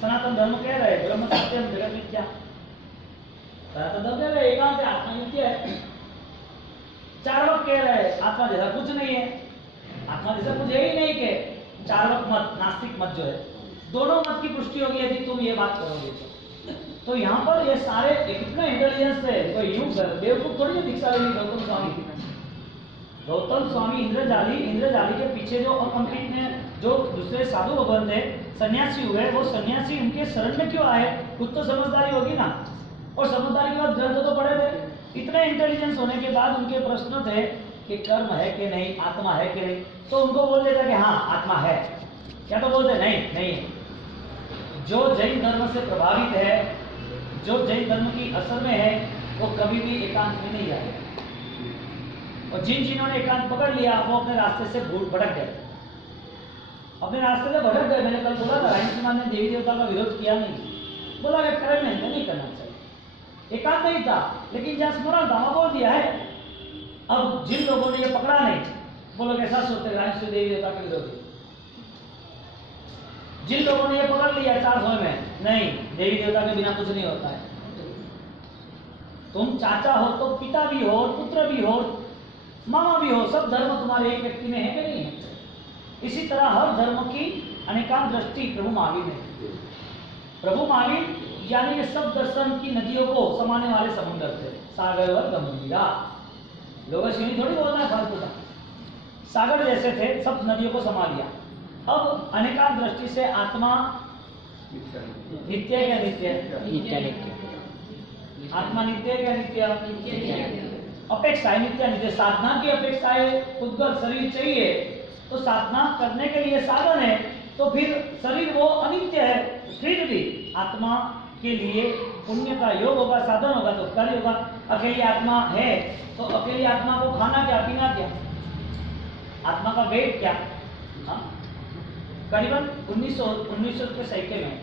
सनातन धर्म कह रहे ब्रह्म सत्यम जगत मिथ्या, सनातन धर्म कह रहे एकांत है, आत्मा नित्य है। चार्वाक कह रहे आत्मा जैसा कुछ नहीं है, आत्मा जैसा कुछ है ही नहीं के चार्वाक मत, नास्तिक मत जो है, दोनों मत की पुष्टि होगी यदि तुम ये बात करोगे तो यहाँ पर ये सारे कितना इंटेलिजेंस है, कोई यूं बेवकूफ थोड़ी दीक्षा लेनी। गौतम स्वामी इंद्रजाली के पीछे जो अकम्प्लीट ने जो दूसरे साधु भगवान थे, सन्यासी हुए, वो सन्यासी उनके शरण में क्यों आए? कुछ तो समझदारी होगी ना, और समझदारी के बाद ग्रंथ तो पढ़े थे। इतने इंटेलिजेंस होने के बाद उनके प्रश्न थे कि कर्म है कि नहीं, आत्मा है कि नहीं, तो उनको बोल देता कि हाँ आत्मा है, क्या तो बोलते नहीं है। जो जैन धर्म से प्रभावित है, जो जैन धर्म की असर में है, वो कभी भी एकांत में नहीं जाएगा, और जिन्होंने एकांत पकड़ लिया वो अपने रास्ते से भटक गए, अपने रास्ते से भटक गए। मैंने कल बोला था राइम ने देवी देवता का विरोध किया नहीं, बोला कि कर्म नहीं करना चाहिए, एकांत नहीं था, लेकिन जहाँ स्मरण था वहाँ बोल दिया है। अब जिन लोगों ने ये पकड़ा नहीं, वो लोग ऐसा सोचते राइम देवी देवता के विरोधी। जिन लोगों ने ये पकड़ लिया 400 में, नहीं देवी देवता के बिना कुछ नहीं होता है। तुम चाचा हो तो पिता भी हो, पुत्र भी हो, मामा भी हो, सब धर्म तुम्हारे एक व्यक्ति में है कि नहीं है? इसी तरह हर धर्म की अनेकांत दृष्टि प्रभु महावीर ने। प्रभु महावीर यानी कि सब दर्शन की नदियों को समाने वाले समुद्र थे, सागर व गंभीरा। लोग सीढ़ी थोड़ी बोलना है फालतू का, सागर जैसे थे, सब नदियों को समा लिया। अब अनेकांत दृष्टि से आत्मा नित्य है क्या? नित्य, आत्मा नित्य है क्या? नित्य। अपेक्षा है नित्य नित्य, साधना की अपेक्षा है, उद्गत शरीर चाहिए तो साधना करने के लिए साधन है, तो फिर शरीर वो अनित्य है, फिर भी आत्मा के लिए पुण्य का योग होगा, साधन होगा तो कार्य होगा। अकेली आत्मा है तो अकेली आत्मा को खाना क्या, पीना क्या, आत्मा का वेट क्या? करीबन 1900 के सैके में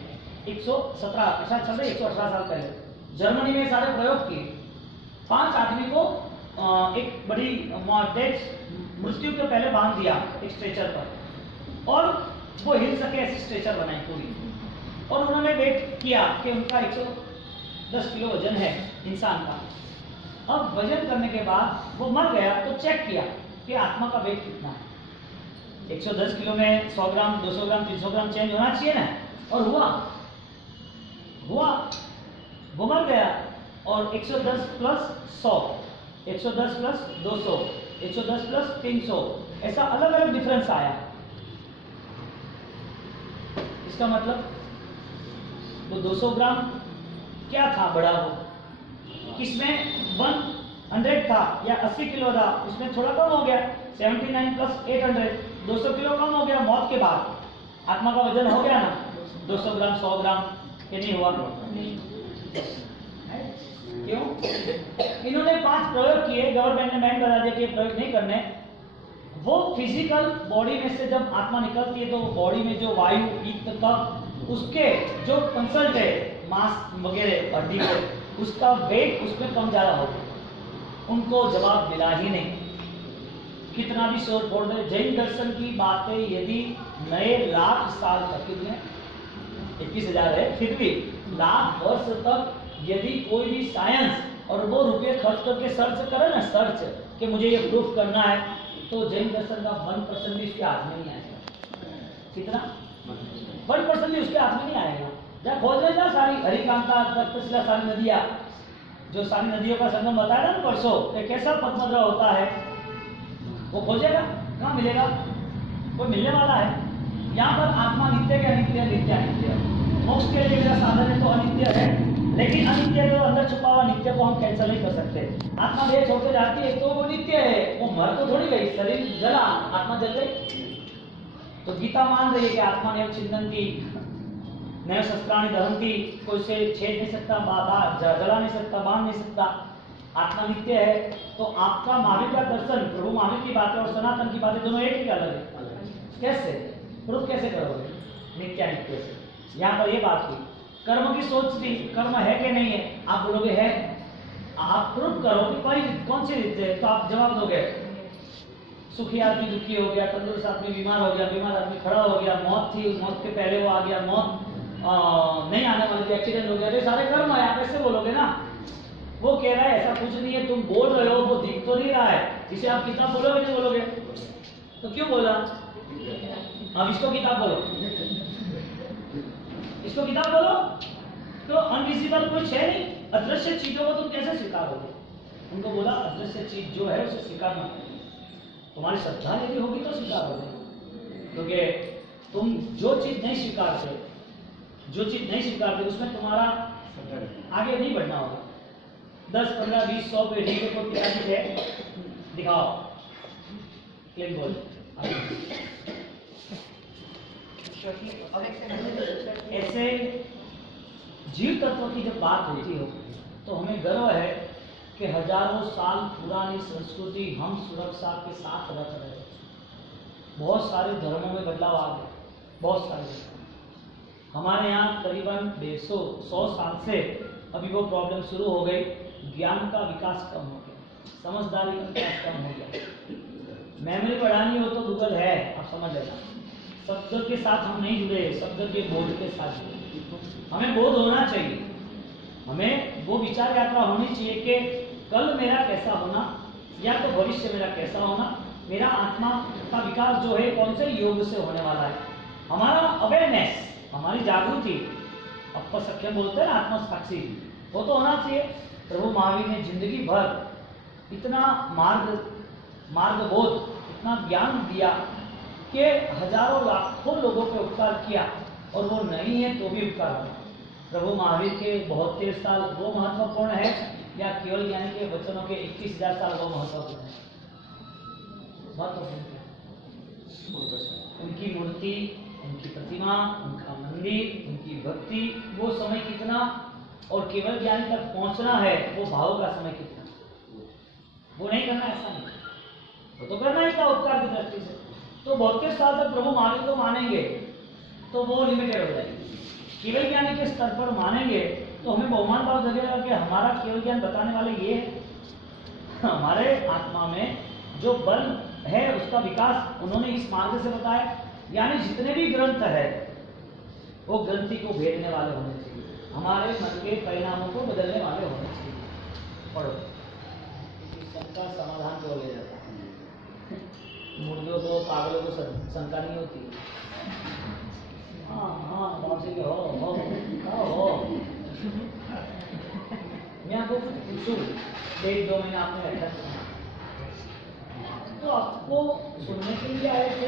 117 शायद चल रहे 118 साल पहले जर्मनी में सारे प्रयोग किए। 5 आदमी को एक बड़ी मृत्यु के पहले बांध दिया एक स्ट्रेचर पर और वो हिल सके ऐसी स्ट्रेचर बनाई पूरी, और उन्होंने वेट किया कि उनका 110 किलो वजन है इंसान का। अब वजन करने के बाद वो मर गया तो चेक किया कि आत्मा का वेट कितना है। 110 किलो में 100 ग्राम 200 ग्राम 300 ग्राम चेंज होना चाहिए ना, और हुआ वो मर गया। और 110 प्लस 100, 110 प्लस 200, 110 प्लस 300, ऐसा अलग अलग डिफरेंस आया। इसका मतलब वो 200 ग्राम क्या था बड़ा, वो किसमें 100 था या 80 किलो था, उसमें थोड़ा कम हो गया 79 प्लस 800, 200 किलो कम हो गया मौत के बाद। आत्मा का वजन हो गया ना 200 ग्राम 100 ग्राम के नहीं हुआ। क्यों? इन्होंने 5 प्रयोग किए, गवर्नमेंट ने बैन करा दिया कि प्रयोग नहीं करने। वो फिजिकल बॉडी में से जब आत्मा निकलती है तो बॉडी में जो वायु पित्त कफ उसके जो कंसल्ट है मांस वगैरह हड्डी को उसका वेट उसमें कम ज़्यादा होगा। उनको जवाब मिला ही नहीं, कितना भी शोर फोड़ दे। जैन दर्शन की बातें यदि नए लाख साल तक, कितने 21,000 है, फिर भी लाख वर्ष तक यदि कोई भी साइंस और वो रुपये खर्च करके सर्च करे ना, सर्च कि मुझे ये प्रूफ करना है, तो जैन दर्शन का 1% भी उसके हाथ में नहीं आएगा। कितना 1% भी उसके हाथ में नहीं आएगा। जब खोज ले जा सारी हरिकांता तक्षशिला सारी नदियाँ, जो सारी नदियों का संगम बताया ना परसों, कैसा पद्मद्रा होता है, वो खोजेगा कहाँ मिलेगा? कोई मिलने वाला है? यहाँ पर आत्मा नित्य के अनित्य, नित्य अनित्य, मोक्ष के लिए मेरा साधन है तो अनित्य है, लेकिन अनित्य तो अंदर छुपा हुआ नित्य को हम कैंसिल नहीं कर सकते। आत्मा देह छोड़ के जाती है तो वो नित्य है, वो मर तो थोड़ी गई, शरीर जला आत्मा जल गई। तो गीता मान रही है कि आत्मा ने चिंतन की नए शस्त्राणी दहंती, कोई से छेद नहीं सकता, जला नहीं सकता, बांध नहीं सकता, आत्मा नित्य है। तो आपका महावीर का दर्शन, प्रभु महावीर की बातें और सनातन की बातें दोनों एक ही अलग है। कैसे प्रूफ कैसे करोगे? नित्यानित्य से। यहाँ पर ये बात की कर्म की सोच थी, कर्म है कि नहीं है, आप बोलोगे है, आप प्रूफ करो कि कौन सी रीत है, तो आप जवाब दोगे सुखी आदमी दुखी हो गया, तंदुरुस्त आदमी बीमार हो गया, बीमार आदमी खड़ा हो गया, मौत थी मौत के पहले वो आ गया, मौत नहीं आने वाली थी, एक्सीडेंट हो गया, ये सारे कर्म है। आप ऐसे बोलोगे ना। वो कह रहा है ऐसा कुछ नहीं है, तुम बोल रहे हो, वो दिख तो नहीं रहा है, इसे आप किताब बोलोगे नहीं बोलोगे? तो क्यों बोला? अब इसको किताब बोलो, इसको किताब बोलो। तो अनविजिबल कुछ है नहीं, अदृश्य चीजों को तुम कैसे स्वीकारोगे? उनको बोला अदृश्य चीज जो है उसे स्वीकार मत करो, तुम्हारी श्रद्धा यदि होगी तो स्वीकारोगे, क्योंकि तुम जो चीज नहीं स्वीकारते, जो चीज नहीं स्वीकारते उसमें तुम्हारा आगे नहीं बढ़ना होगा। 10, 15, 20, 100 पेटी के कोई पिताजी है, दिखाओ क्लिक बोल। ऐसे जीव तत्व की जब बात होती हो तो हमें गर्व है कि हजारों साल पुरानी संस्कृति हम सुरक्षा के साथ रख रहे हैं। बहुत सारे धर्मों में बदलाव आ गए, बहुत सारे। हमारे यहाँ करीबन 150 साल से अभी वो प्रॉब्लम शुरू हो गई, ज्ञान का विकास कम हो गया, समझदारी का विकास कम हो गया। मेमोरी बढ़ानी हो तो गूगल है, आप समझ लेना। शब्द के साथ हम नहीं जुड़े, शब्द के बोध के साथ जुड़े। हमें बोध होना चाहिए, हमें वो विचार यात्रा होनी चाहिए कि कल मेरा कैसा होना या तो भविष्य मेरा कैसा होना, मेरा आत्मा का विकास जो है कौन से योग से होने वाला है। हमारा अवेयरनेस, हमारी जागृति, अपसख्य बोलते हैं ना आत्मसाक्षी, वो तो होना चाहिए। प्रभु महावीर ने जिंदगी भर इतना मार्गबोध, इतना ज्ञान दिया कि हजारों लाखों लोगों पे उपकार किया, और वो नहीं है तो भी उपकार हुआ। प्रभु महावीर के 72 साल वो महत्वपूर्ण है या केवल ज्ञानी के वचनों के 21,000 साल वो महत्वपूर्ण है? महत्वपूर्ण है उनकी मूर्ति, उनकी प्रतिमा, उनका मंदिर, उनकी भक्ति, वो समय कितना, और केवल ज्ञानी तक पहुंचना है वो भाव का समय कितना। वो नहीं करना, ऐसा नहीं, वो तो करना ही था उपकार की दृष्टि से। तो 72 साल तक प्रभु महावीर को मानेंगे तो वो लिमिटेड हो जाएगी। केवल ज्ञानी के स्तर पर मानेंगे तो हमें बहुमान भाव लगेगा कि हमारा केवल ज्ञान बताने वाले ये है। हमारे आत्मा में जो बल है उसका विकास उन्होंने इस मार्ग से बताया। यानी जितने भी ग्रंथ है वो ग्रंथि को भेदने वाले होने चाहिए, हमारे मन के परिणामों को बदलने वाले होने चाहिए। पढ़ो, शंका समाधान को ले जाता है। मुर्दों को पागलों को शंका नहीं होती। हाँ हाँ बाप से हो मैं आपको पूछूं, 1-2 महीना आपने बैठा सुना तो आपको सुनने के लिए आए थे,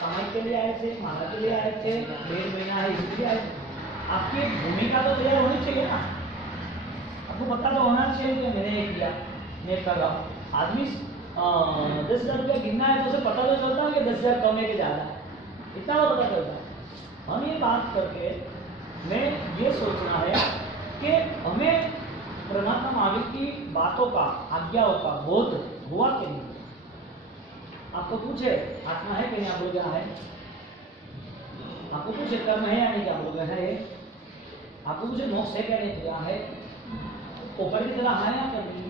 समझ के लिए आए थे, खाना के लिए आए थे, 1.5 महीना है इसलिए आए थे। आपकी भूमिका तो तैयार होनी चाहिए ना, आपको पता तो होना चाहिए कि मैंने ये किया, मैं कर रहा हूँ। आदमी 10,000 रुपया गिनना है तो उसे पता तो चलता है कि 10,000 कम है कि ज़्यादा है, इतना तो पता चलता है। हम ये बात करके मैं ये सोचना है कि हमें परमात्मा महावीर की बातों का, आज्ञाओं का बोध हुआ कि नहीं। आपको पूछे आत्मा है कि नहीं, आप बोल क्या है। आपको पूछे कर्म है या नहीं, क्या बोल रहे हैं। आपको पूछे मोक्ष है क्या नहीं, क्या है। ऊपर की तरह है या नहीं,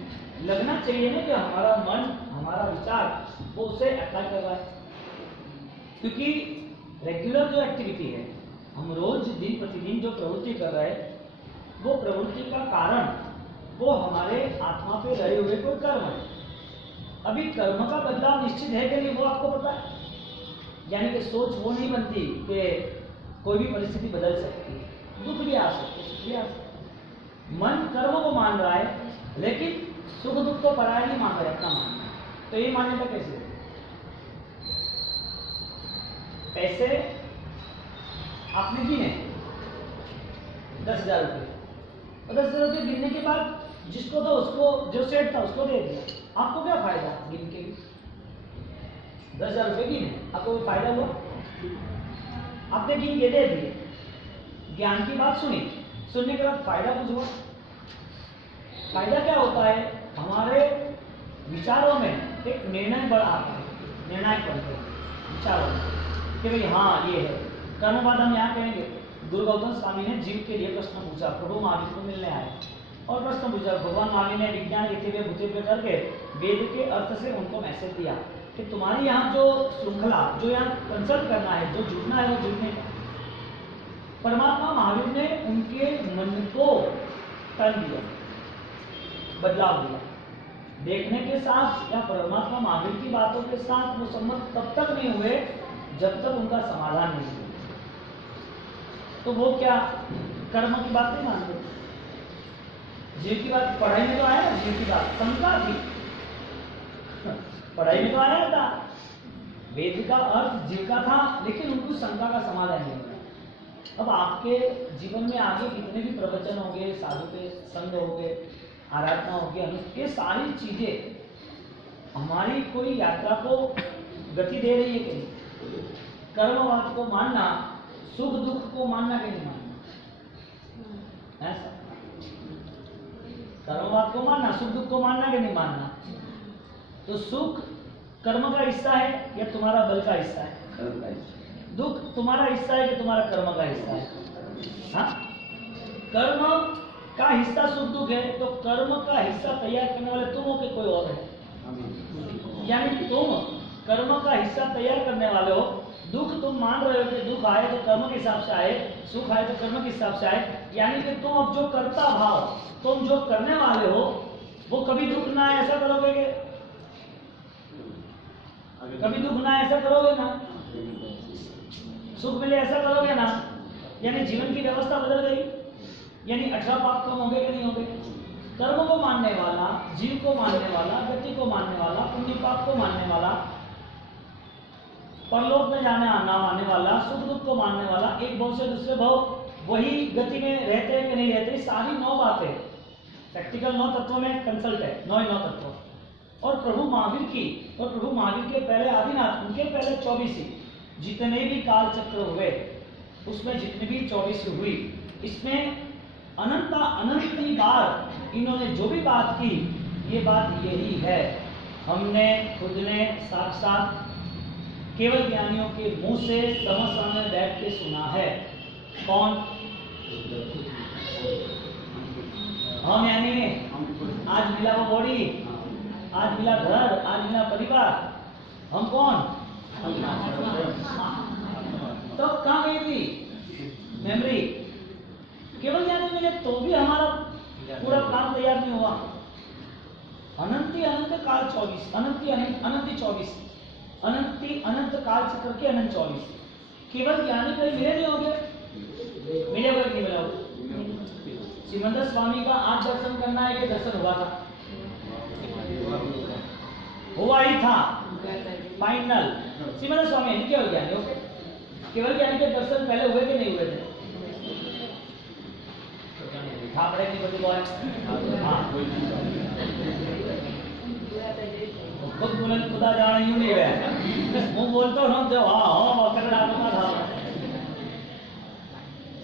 लगना चाहिए ना कि हमारा मन, हमारा विचार वो उसे अप्लाई कर रहा है। क्योंकि रेगुलर जो एक्टिविटी है, हम रोज दिन प्रतिदिन जो प्रवृत्ति कर रहे हैं, वो प्रवृत्ति का कारण वो हमारे आत्मा पे रहे हुए कोई कर्म है। अभी कर्म का बदलाव निश्चित है कि नहीं वो आपको पता है। यानी कि सोच वो नहीं बनती कि कोई भी परिस्थिति बदल सकती है, दुख भी आ सकते, सुख भी आ सकते। मन कर्म को मान रहा है लेकिन सुख दुख को पराया नहीं मान रहा, अपना मान रहा है। तो ये मान्यता कैसे होगी। पैसे आपने गिने 10,000 रुपये, और 10,000 रुपये गिनने के बाद जिसको तो उसको, जो सेठ था उसको दे दिया, आपको क्या फायदा गिन के। 10,000 रुपये गिने, आपको कोई फायदा हुआ। आपने गिन के दे दिए, ज्ञान की बात सुनी, सुनने के बाद फायदा कुछ हुआ। फायदा क्या होता है, हमारे विचारों में एक निर्णय बड़ा आता है, निर्णायक बनते हैं विचारों में कि भाई हाँ ये है। कर्मवाद हम यहाँ कहेंगे। गुरु गौतम स्वामी ने जीव के लिए प्रश्न पूछा, प्रभु महावीर को मिलने आए और प्रश्न पूछा। भगवान महावीर ने विज्ञान इतने भूते करके वेद के अर्थ से उनको मैसेज दिया कि तुम्हारी यहाँ जो श्रृंखला, जो यहाँ कंसल्ट करना है, जो जुड़ना है वो जुड़ने का। परमात्मा महावीर ने उनके मन को टर्न दिया, बदलाव दिया। देखने के साथ या परमात्मा महावीर की बातों के साथ वो सम्मत तब तक नहीं हुए जब तक उनका समाधान नहीं हुआ। तो वो क्या कर्म की बात नहीं मानते। जीव की बात पढ़ाई में तो आया ना, जीव की बात शंका थी, पढ़ाई में तो आया था, वेद का अर्थ जीव का था, लेकिन उनको शंका का समाधान नहीं हुआ। अब आपके जीवन में आगे कितने भी प्रवचन हो गए, साधु के संग हो गए, आराधना हो गई, ये सारी चीजें हमारी कोई यात्रा को गति दे रही है कि नहीं। कर्मवाद को मानना, सुख दुख को मानना कि नहीं मानना, ऐसा। कर्मवाद को मानना, सुख दुख को मानना कि नहीं मानना। तो सुख कर्म का हिस्सा है या तुम्हारा बल का हिस्सा है। दुख तुम्हारा हिस्सा है कि तुम्हारा कर्म का हिस्सा है। हाँ, कर्म का हिस्सा सुख दुख है, तो कर्म का हिस्सा तैयार करने वाले तुम हो कि कोई और है। यानी तुम कर्म का हिस्सा तैयार करने वाले हो। दुख तुम मान रहे हो कि दुख आए तो कर्म के हिसाब से आए, सुख आए तो कर्म के हिसाब से आए। यानी कि तुम अब जो कर्ता भाव, तुम जो करने वाले हो, वो कभी दुख ना आए ऐसा करोगे कि कभी दुख ना ऐसा करोगे ना, सुख मिले ऐसा करोगे ना। यानी जीवन की व्यवस्था बदल गई। यानी 18 पाप कम हो गए कि नहीं हो गए। कर्म को मानने वाला, जीव को मानने वाला, गति को मानने वाला, पुण्य पाप को मानने वाला, परलोक में जाने आना मानने वाला, सुख दुख को मानने वाला, एक भाव से दूसरे भाव वही गति में रहते हैं कि नहीं रहते, सारी 9 बातें प्रैक्टिकल 9 तत्वों में कंसल्ट है, 9 तत्व। और प्रभु महावीर की, और प्रभु महावीर के पहले आदिनाथ, उनके पहले 24 ही जितने भी काल चक्र हुए, उसमें जितनी भी 24 हुई, इसमें अनंत बार इन्होंने जो भी बात की, ये बात यही है। हमने खुद ने साक्षात केवल ज्ञानियों के मुंह से सामने बैठ के सुना है। कौन? हम यानी आज मिला वो बॉडी, आज मिला घर, आज मिला परिवार, हम कौन? तो कहाँ गई थी मेमोरी? केवल ज्ञानी मिले तो भी हमारा पूरा काम तैयार नहीं हुआ। अनंती अनंत काल 24, अनंती अनंती 24, अनंती अनंत काल चक्र के अनंत 24। केवल ज्ञानी कहीं मिले नहीं होंगे, मिले होगा कि नहीं मिला होगा? सिमंदर स्वामी का आज दर्शन करना है कि दर्शन हुआ था? हुआ ही था फाइनल। सिमंदर स्वामी है क्या ज्ञानी हो? केवल ज्ञानी के दर्शन पहले हुए कि नहीं हुए थे? थापड़े की बड़ी बॉय, हाँ खुद बुलंद खुदा जाने यूं नहीं है, वो बोलता हूँ जो हाँ कर रहा था।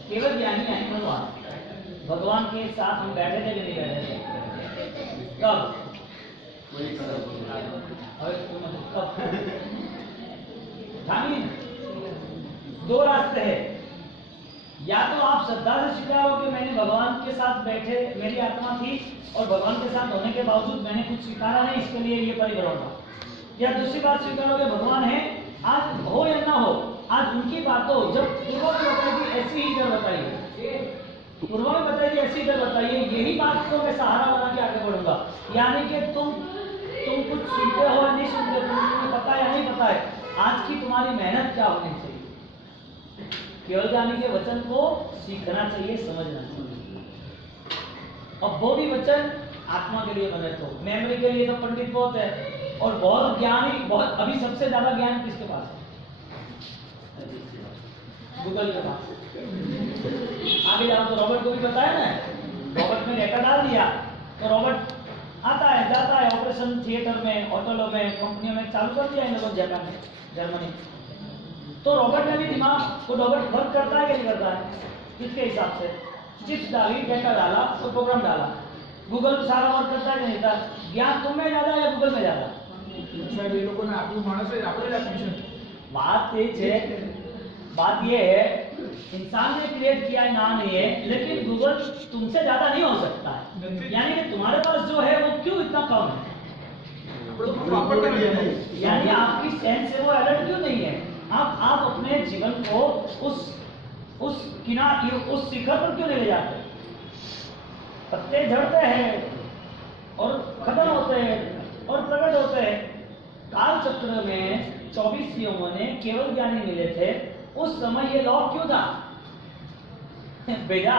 केवल ज्ञानी है भगवान के साथ हम बैठे थे कि नहीं बैठे थे? कब? दो रास्ते हैं, या तो आप श्रद्धा से स्वीकारो कि मैंने भगवान के साथ बैठे, मेरी आत्मा थी और भगवान के साथ होने के बावजूद मैंने कुछ स्वीकारा नहीं, इसके लिए ये परिग्रहण था। या दूसरी बात स्वीकारो कि भगवान है, आज हो या ना हो, आज उनकी बात हो। जब पूर्व में बताइए ऐसी ही डर बताइए, पूर्व में बताइए ऐसी डर बताइए, यही बात को मैं सहारा बना के आगे बढ़ूंगा। यानी कि तुम कुछ सुनते हो या नहीं सुनते, तुम्हें पता है या नहीं पता है, आज की तुम्हारी मेहनत क्या होनी चाहिए? केवल ज्ञानी के वचन को सीखना चाहिए, समझना चाहिए। अब वो भी वचन आत्मा के लिए बने, तो मेमोरी के लिए तो पंडित बहुत है, और बहुत ज्ञानी, बहुत अभी सबसे ज्यादा ज्ञान किसके पास है? गूगल के पास। आगे जाओ तो रॉबर्ट को भी बताया ना, रॉबर्ट में रेखा डाल दिया तो रॉबर्ट आता है जाता है, ऑपरेशन थिएटर में, होटलों में, कंपनियों में चालू कर दिया इन लोगों जापान में, जर्मनी। तो रॉबर्ट में भी दिमाग को रॉबर्ट वर्क करता है कि नहीं करता है? किसके हिसाब से? चिप्स डाली, डेटा डाला तो प्रोग्राम डाला। गूगल पे सारा वर्क करता है कि नहीं था? ज्ञान तुम में ज्यादा या गूगल में ज्यादा? साहब ये लोगों ने आपको मानस है आपने मिशन। बात ये है इंसान ने क्रिएट किया है, ना नहीं है, लेकिन गूगल तुमसे ज्यादा नहीं हो सकता है। यानी कि तुम्हारे पास जो है वो क्यों इतना कम है? यानी आपकी सेंस है वो अलर्ट क्यों नहीं है? आप अपने जीवन को उस शिखर पर क्यों नहीं ले जाते? पत्ते झड़ते हैं और खत्म होते हैं और प्रकट होते हैं। काल चक्र में 24 युगों ने केवल ज्ञानी मिले थे, उस समय ये लॉ क्यों था? भेजा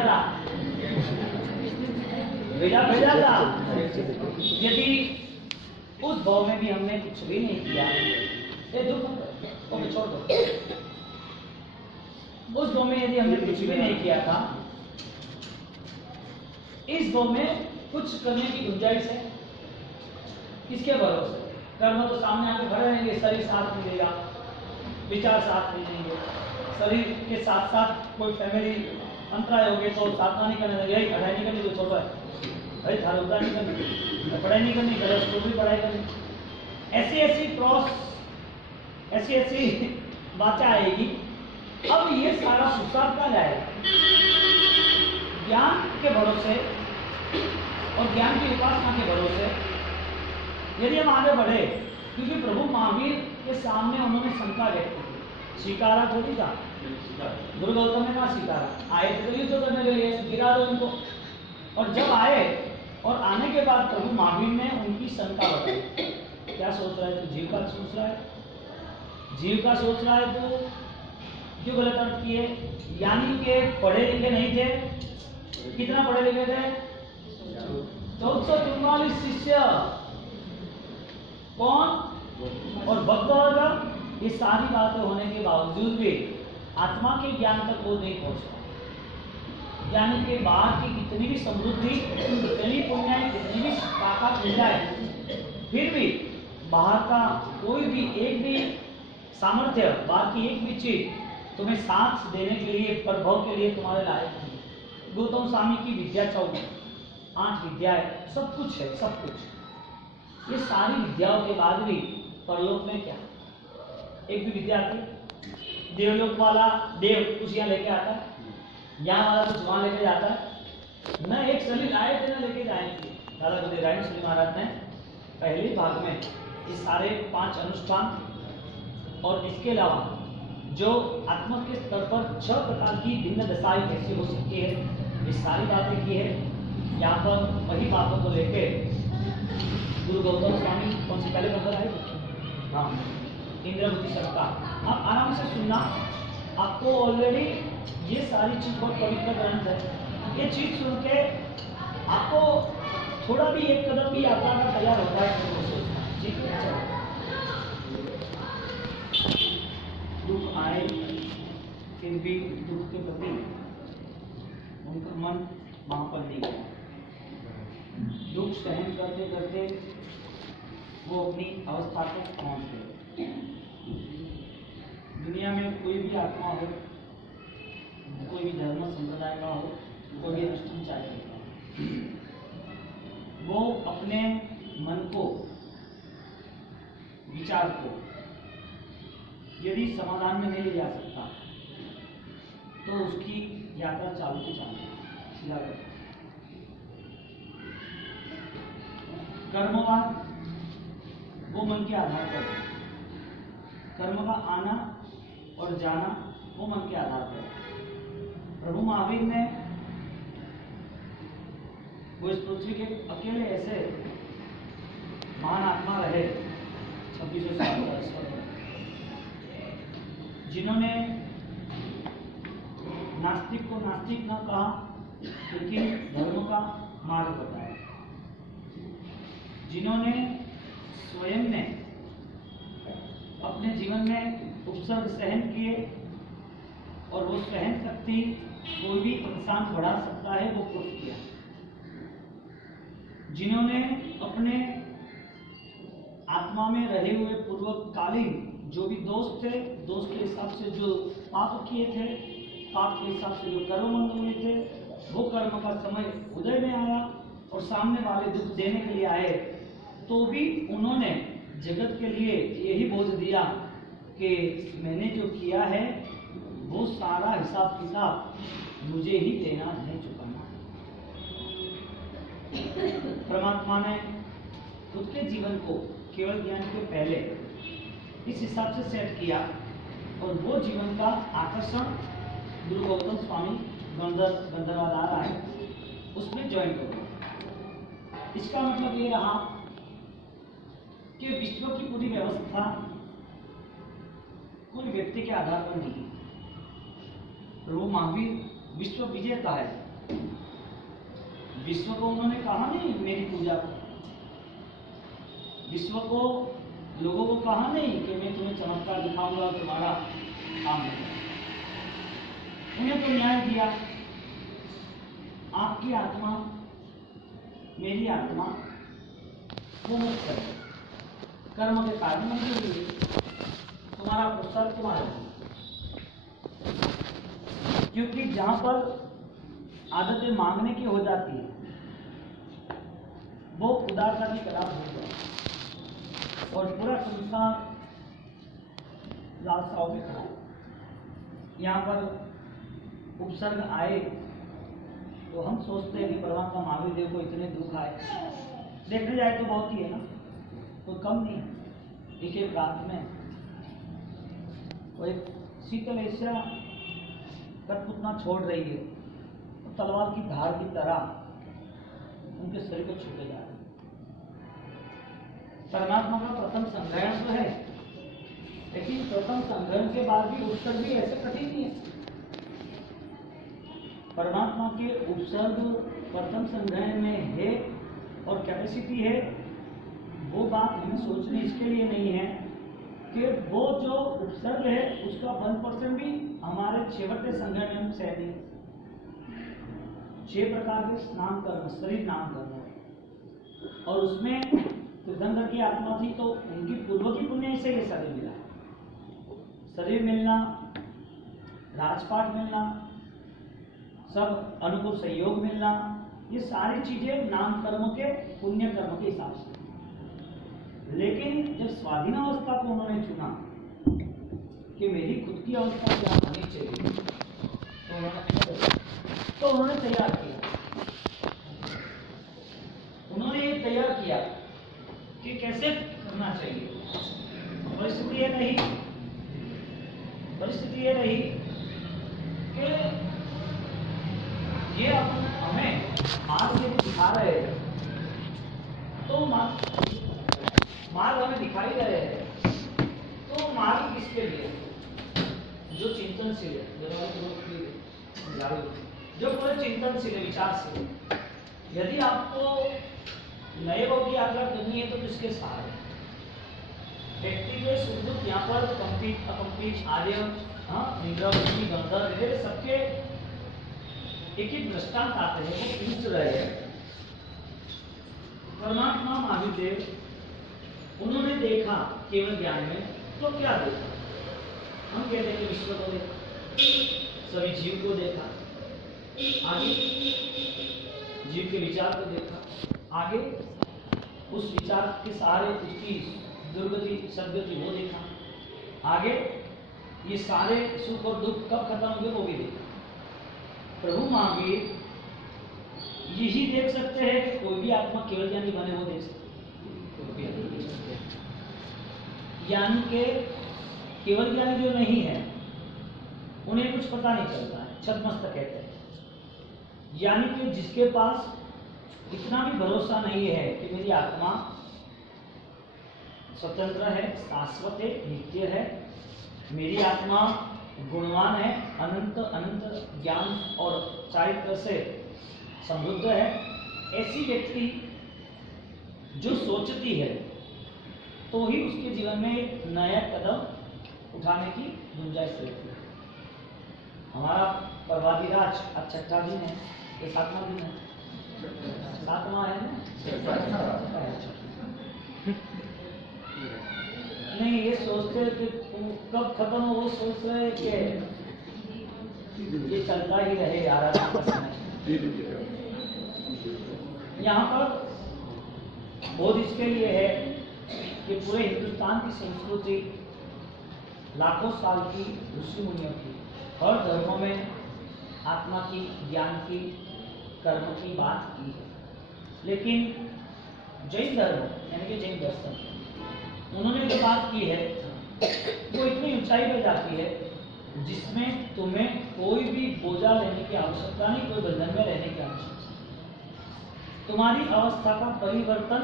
था। यदि उस भाव में भी हमने कुछ भी नहीं किया, छोड़ दो। उस दो में यदि हमने कुछ भी नहीं किया था, इस दो में कुछ करने की गुंजाइश है। किसके भरोसे? कर्म तो सामने आके खड़े रहेंगे, शरीर साथ मिलेगा, विचार साथ मिलेंगे, शरीर के साथ साथ कोई फैमिली अंतराय हो गए तो साधना नहीं करने लगे, पढ़ाई नहीं करनी तो छोड़ो है भाई, थाल उतना नहीं करनी, पढ़ाई नहीं करनी, गलत तो भी पढ़ाई करनी, ऐसी बातें आएगी। अब ये सारा सुसार कहाँ जाएगा? ज्ञान के भरोसे और ज्ञान की उपासना के भरोसे यदि हम आगे बढ़े, क्योंकि प्रभु महावीर के सामने उन्होंने शंका व्यक्त की, स्वीकारा थोड़ी था। गुरु गौतम ने कहा स्वीकारा, आए थे तो युद्ध करने के लिए, गिरा दो इनको। और जब आए और आने के बाद प्रभु महावीर ने उनकी शंका बताई। क्या सोच रहा है तू? जीव का सोच रहा है, जीव का सोच रहा है तू, क्यों गलत अर्थ किए? यानी के पढ़े लिखे नहीं थे। कितना पढ़े लिखे थे? 1444 शिष्य। कौन? और भक्त वर्ग। ये सारी बातें होने के बावजूद भी आत्मा के ज्ञान तक वो नहीं पहुंचा। ज्ञान के बाहर की कितनी भी समृद्धि, कितनी पुण्य, कितनी भी ताकत मिल जाए, फिर भी बाहर का कोई भी एक भी सामर्थ्य, बाहर की एक भी चीज तुम्हें साथ देने के लिए, प्रभाव के लिए तुम्हारे लायक नहीं। गौतम स्वामी की विद्या 8 विद्याएं, सब कुछ है, सब कुछ। ये सारी विद्याओं के बाद भी परलोक में क्या? एक भी विद्या आती? देवलोक वाला देव खुशियां लेके आता है? यहाँ वाला तो जुआन लेके जाता है, न एक सलील आए थे न लेके जाएंगे। दादा बुद्धिराम श्री महाराज ने पहले भाग में ये सारे 5 अनुष्ठान और इसके अलावा जो आत्मा के स्तर पर 6 प्रकार की भिन्न दशाएं कैसी हो सकती है, ये सारी बातें की है। यहाँ पर वही बातों को लेके गुरु गौतम स्वामी कौन से पहले नंबर आए, हाँ, इंद्रभूति सरकार। आप आराम से सुनना, आपको ऑलरेडी ये सारी चीज बहुत पवित्र ग्रंथ है। ये चीज सुन के आपको थोड़ा भी एक कदम भी यात्रा का तैयार होता है तो सोचना, ठीक है। दुख आए फिर भी दुख के प्रति उनका मन वहां पर नहीं गया। दुख सहन करते करते वो अपनी अवस्था को पहुंच गए। दुनिया में कोई भी आत्मा हो, कोई भी धर्म संप्रदाय का हो, कोई भी अनुष्ठान चाहे, वो अपने मन को, विचार को यदि समाधान में नहीं ले जा सकता तो उसकी यात्रा चालू की चालू सीधा कर। कर्मवाद वो मन के आधार पर, कर्म का आना और जाना वो मन के आधार पर। प्रभु महावीर ने वो इस पृथ्वी के अकेले ऐसे महान आत्मा रहे 2600 साल जिन्होंने नास्तिक को नास्तिक न कहा लेकिन धर्म का मार्ग बताया, जिन्होंने स्वयं ने अपने जीवन में उपसर्ग सहन किए और वो सहन शक्ति कोई भी इंसान बढ़ा सकता है वो प्रूफ किया, जिन्होंने अपने आत्मा में रहे हुए पूर्वकालीन जो भी दोष थे, दोष के हिसाब से जो पाप किए थे, पाप के हिसाब से जो कर्म हुए थे, वो कर्म का समय उदय में आया और सामने वाले दुख देने के लिए आए, तो भी उन्होंने जगत के लिए यही बोध दिया कि मैंने जो किया है वो सारा हिसाब किताब मुझे ही देना है, चुकाना। परमात्मा ने खुद के जीवन को केवल ज्ञान के पहले इस हिसाब से सेट किया और वो जीवन का आकर्षण गुरु गौतम स्वामी गंधर्वाधार आए उसमें ज्वाइन कर दिया। इसका मतलब ये रहा कि विश्व की पूरी व्यवस्था कोई व्यक्ति के आधार पर नहीं है। प्रभु महावीर विश्व विजेता है, विश्व को उन्होंने कहा नहीं मेरी पूजा करो, विश्व को लोगों को कहा नहीं कि मैं तुम्हें चमत्कार दिखाऊंगा तुम्हारा काम है। उन्हें तो न्याय दिया, आपकी आत्मा मेरी आत्मा वो मुक्त है, कर्म के कारण मंजूरी है, तुम्हारा पुस्तक तुम्हारा, क्योंकि जहां पर आदतें मांगने की हो जाती है वो उदारता के खिलाफ हो जाए और पूरा संसार लालसाओं में खड़ा है। यहाँ पर उपसर्ग आए तो हम सोचते हैं कि परमात्मा महावीर देव को इतने दुख आए, देखने जाए तो बहुत ही है ना, कोई कम नहीं है। एक रात में वो एक शीतल ऐसा कठपुतला छोड़ रही है तो तलवार की धार की तरह उनके शरीर को छूटे जा रहे। परमात्मा का प्रथम संग्रहण तो है, लेकिन प्रथम संग्रहण के बाद भी उपसर्ग भी ऐसे कठिन नहीं है। परमात्मा के उपसर्ग प्रथम संग्रहण में है और कैपेसिटी है, वो बात हमें सोचनी इसके लिए नहीं है कि वो जो उपसर्ग है उसका 1% भी हमारे छेवटे संग्रहण में हम सह नहीं। 6 प्रकार के स्नान कर्म, शरीर नाम कर्म, और उसमें तीर्थंकर की आत्मा थी तो उनकी पूर्व की पुण्य से ये शरीर मिला, शरीर मिलना, राजपाट मिलना, सब अनुकूल सहयोग मिलना, ये सारी चीजें नाम कर्म के पुण्य कर्म के हिसाब से। लेकिन जब स्वाधीन अवस्था को उन्होंने चुना कि मेरी खुद की अवस्था क्या होनी चाहिए, तो उन्होंने परिस्थिति ये रही कि ये हमें मार्ग ये दिखा रहे हैं, तो मार्ग हमें दिखाई दे रहे हैं, तो मार्ग किसके लिए? जो चिंतनशील है, जो पूरे चिंतनशील है, विचारशील। यदि आपको नए योग की यात्रा करनी है तो किसके सहारे? व्यक्ति के सुख यहाँ पर कंप्लीट आर्य, इंद्रावती, गंधर्व वगैरह सबके एक एक दृष्टांत आते हैं, वो पूछ रहे हैं। परमात्मा महावीर उन्होंने देखा केवल ज्ञान में, तो क्या देखा? हम कहते हैं कि विश्व को देखा, सभी जीव को देखा, आगे जीव के विचार को देखा, आगे उस विचार के सहारे उसकी दुर्गति सदगति वो देखा, आगे ये सारे सुख और दुख कब खत्म होंगे वो भी देखा। प्रभु महावीर यही देख सकते हैं कि कोई भी आत्मा केवल ज्ञानी बने, वो देख सकते हैं। यानी के केवल ज्ञानी जो नहीं है उन्हें कुछ पता नहीं चलता है, छद्मस्त कहते हैं। यानी कि जिसके पास इतना भी भरोसा नहीं है कि मेरी आत्मा स्वतंत्र है, शाश्वत है, नित्य है, मेरी आत्मा गुणवान है, अनंत अनंत ज्ञान और चारित्र से समृद्ध है, ऐसी व्यक्ति जो सोचती है तो ही उसके जीवन में एक नया कदम उठाने की गुंजाइश रहती है। हमारा पर्वाधिराज आज छठा दिन है, ये 7वां दिन है, 7वां है ना? नहीं, ये सोचते हैं कि कब खत्म हो, वो सोच रहे हैं कि ये चलता ही रहे आराधना का समय। यहाँ पर बोध इसके लिए है कि पूरे हिंदुस्तान की संस्कृति लाखों साल की ऋषि मुनियों की, हर धर्मों में आत्मा की, ज्ञान की, कर्म की बात की है। लेकिन जैन धर्म यानी कि जैन दर्शन, उन्होंने जो बात की है वो इतनी ऊंचाई पे जाती है जिसमें तुम्हें कोई भी बोझा लेने की आवश्यकता नहीं, कोई बंधन में रहने की आवश्यकता नहीं। तुम्हारी अवस्था का परिवर्तन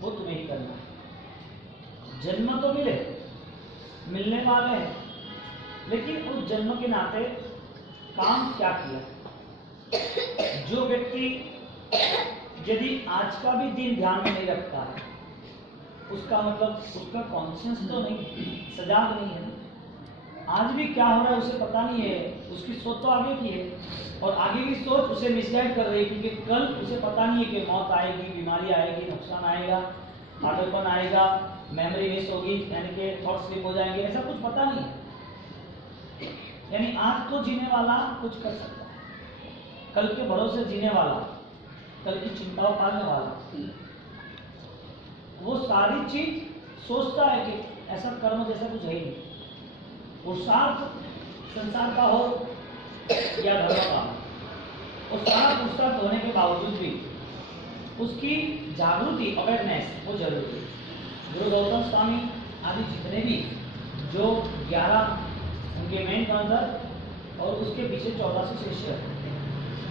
वो तुम्हें ही करना है। जन्म तो मिलने वाले हैं, लेकिन उस जन्म के नाते काम क्या किया? जो व्यक्ति यदि आज का भी दिन ध्यान में नहीं रखता है, उसका मतलब उसका कॉन्शियस तो नहीं, सजाग नहीं है। आज भी क्या हो रहा है उसे पता नहीं है, उसकी सोच तो आगे की है और आगे की सोच उसे मिसगाइड कर रही है, क्योंकि कल उसे पता नहीं है कि मौत आएगी, बीमारी आएगी, नुकसान आएगा, पागलपन आएगा, मेमोरी मिस होगी, यानी कि थॉट स्लिप हो जाएंगे, ऐसा कुछ पता नहीं है। यानी आज तो जीने वाला कुछ कर सकता है, कल के भरोसे जीने वाला, कल की चिंताओं पालने वाला, वो सारी चीज सोचता है कि ऐसा कर्म जैसा कुछ है ही नहीं। पुरुषार्थ संसार का हो या धर्म का हो, और सारा पुरुषार्थ होने के बावजूद भी उसकी जागृति, अवेयरनेस वो जरूरी है। गुरु गौतम स्वामी आदि जितने भी जो 11 उनके मेन काउंटर और उसके पीछे 1400 शिष्य,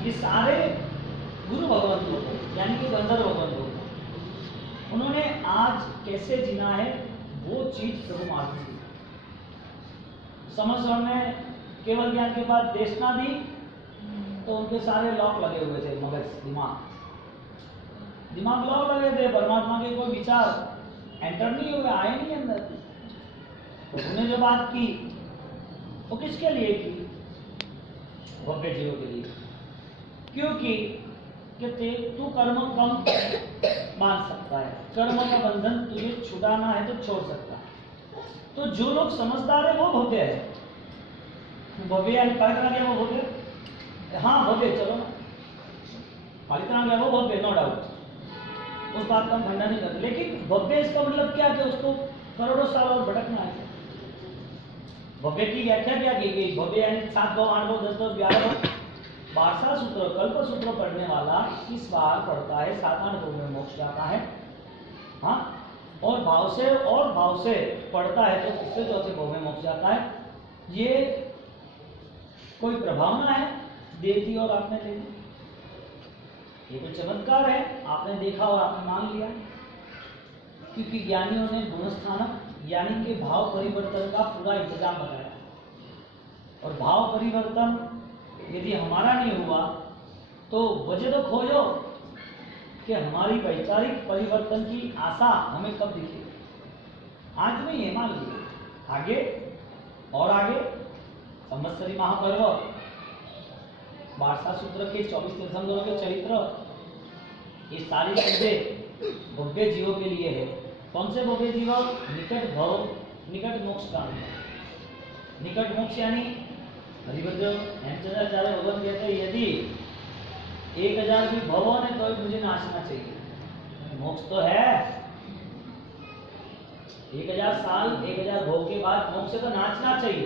ये सारे गुरु भगवंतों को यानी कि गंधर्व भगवंतों को उन्होंने आज कैसे जीना है वो चीज प्रभु मालूम दी। समझ में केवल ज्ञान के बाद देशना दी तो उनके सारे लॉक लगे हुए थे, मगज दिमाग लॉक लगे थे, परमात्मा के कोई विचार एंटर नहीं हुए, आए नहीं अंदर। तो उन्होंने जो बात की वो किसके लिए की? भव्य जीवों के लिए। क्योंकि कहते तू कर्म कम मान सकता है, कर्म का बंधन तुझे छुड़ाना है तो छोड़ सकता है। तो जो लोग समझदार है वो भव्य है, भव्य यानी पवित्र गया वो भव्य, हाँ भव्य चलो ना, पवित्र गया वो भव्य, नो डाउट, उस बात का हम खंडन नहीं करते। लेकिन भव्य इसका मतलब क्या कि उसको करोड़ों साल और भटकना है। भव्य की व्याख्या क्या की गई? भव्य यानी 7 भाव 8 भाव 10 भाव 11 भाव 12 सूत्र, कल्प सूत्र पढ़ने वाला 21 बार पढ़ता है, 7-8 भाव में मोक्ष जाता है। हाँ, और भाव से पढ़ता है तो 3 चौथे भाव में मोक्ष जाता है। ये कोई प्रभावना है देती और आपने ले ली, ये कोई चमत्कार है आपने देखा और आपने मान लिया, क्योंकि ज्ञानियों ने गुणस्थानक यानी कि भाव परिवर्तन का पूरा इंतजाम बताया। और भाव परिवर्तन यदि हमारा नहीं हुआ तो वजह तो खोजो कि हमारी वैचारिक परिवर्तन की आशा हमें कब दिखेगी। आज नहीं है, मान लीजिए आगे और आगे संवत्सरी महापर्व, वार्षा सूत्र के 24 तीर्थंकरों के चरित्र, ये सारी चीजें भव्य जीवों के लिए है। कौन से भव्य जीव? निकट भव, निकट मोक्ष का। निकट मोक्ष यानी हरिभद्र हेमचंद्राचार्य भगवान कहते हैं यदि 1000 भी भवन है तो मुझे नाचना चाहिए। मोक्ष तो है 1000 साल, 1000 भोग के बाद मोक्ष तो नाचना चाहिए।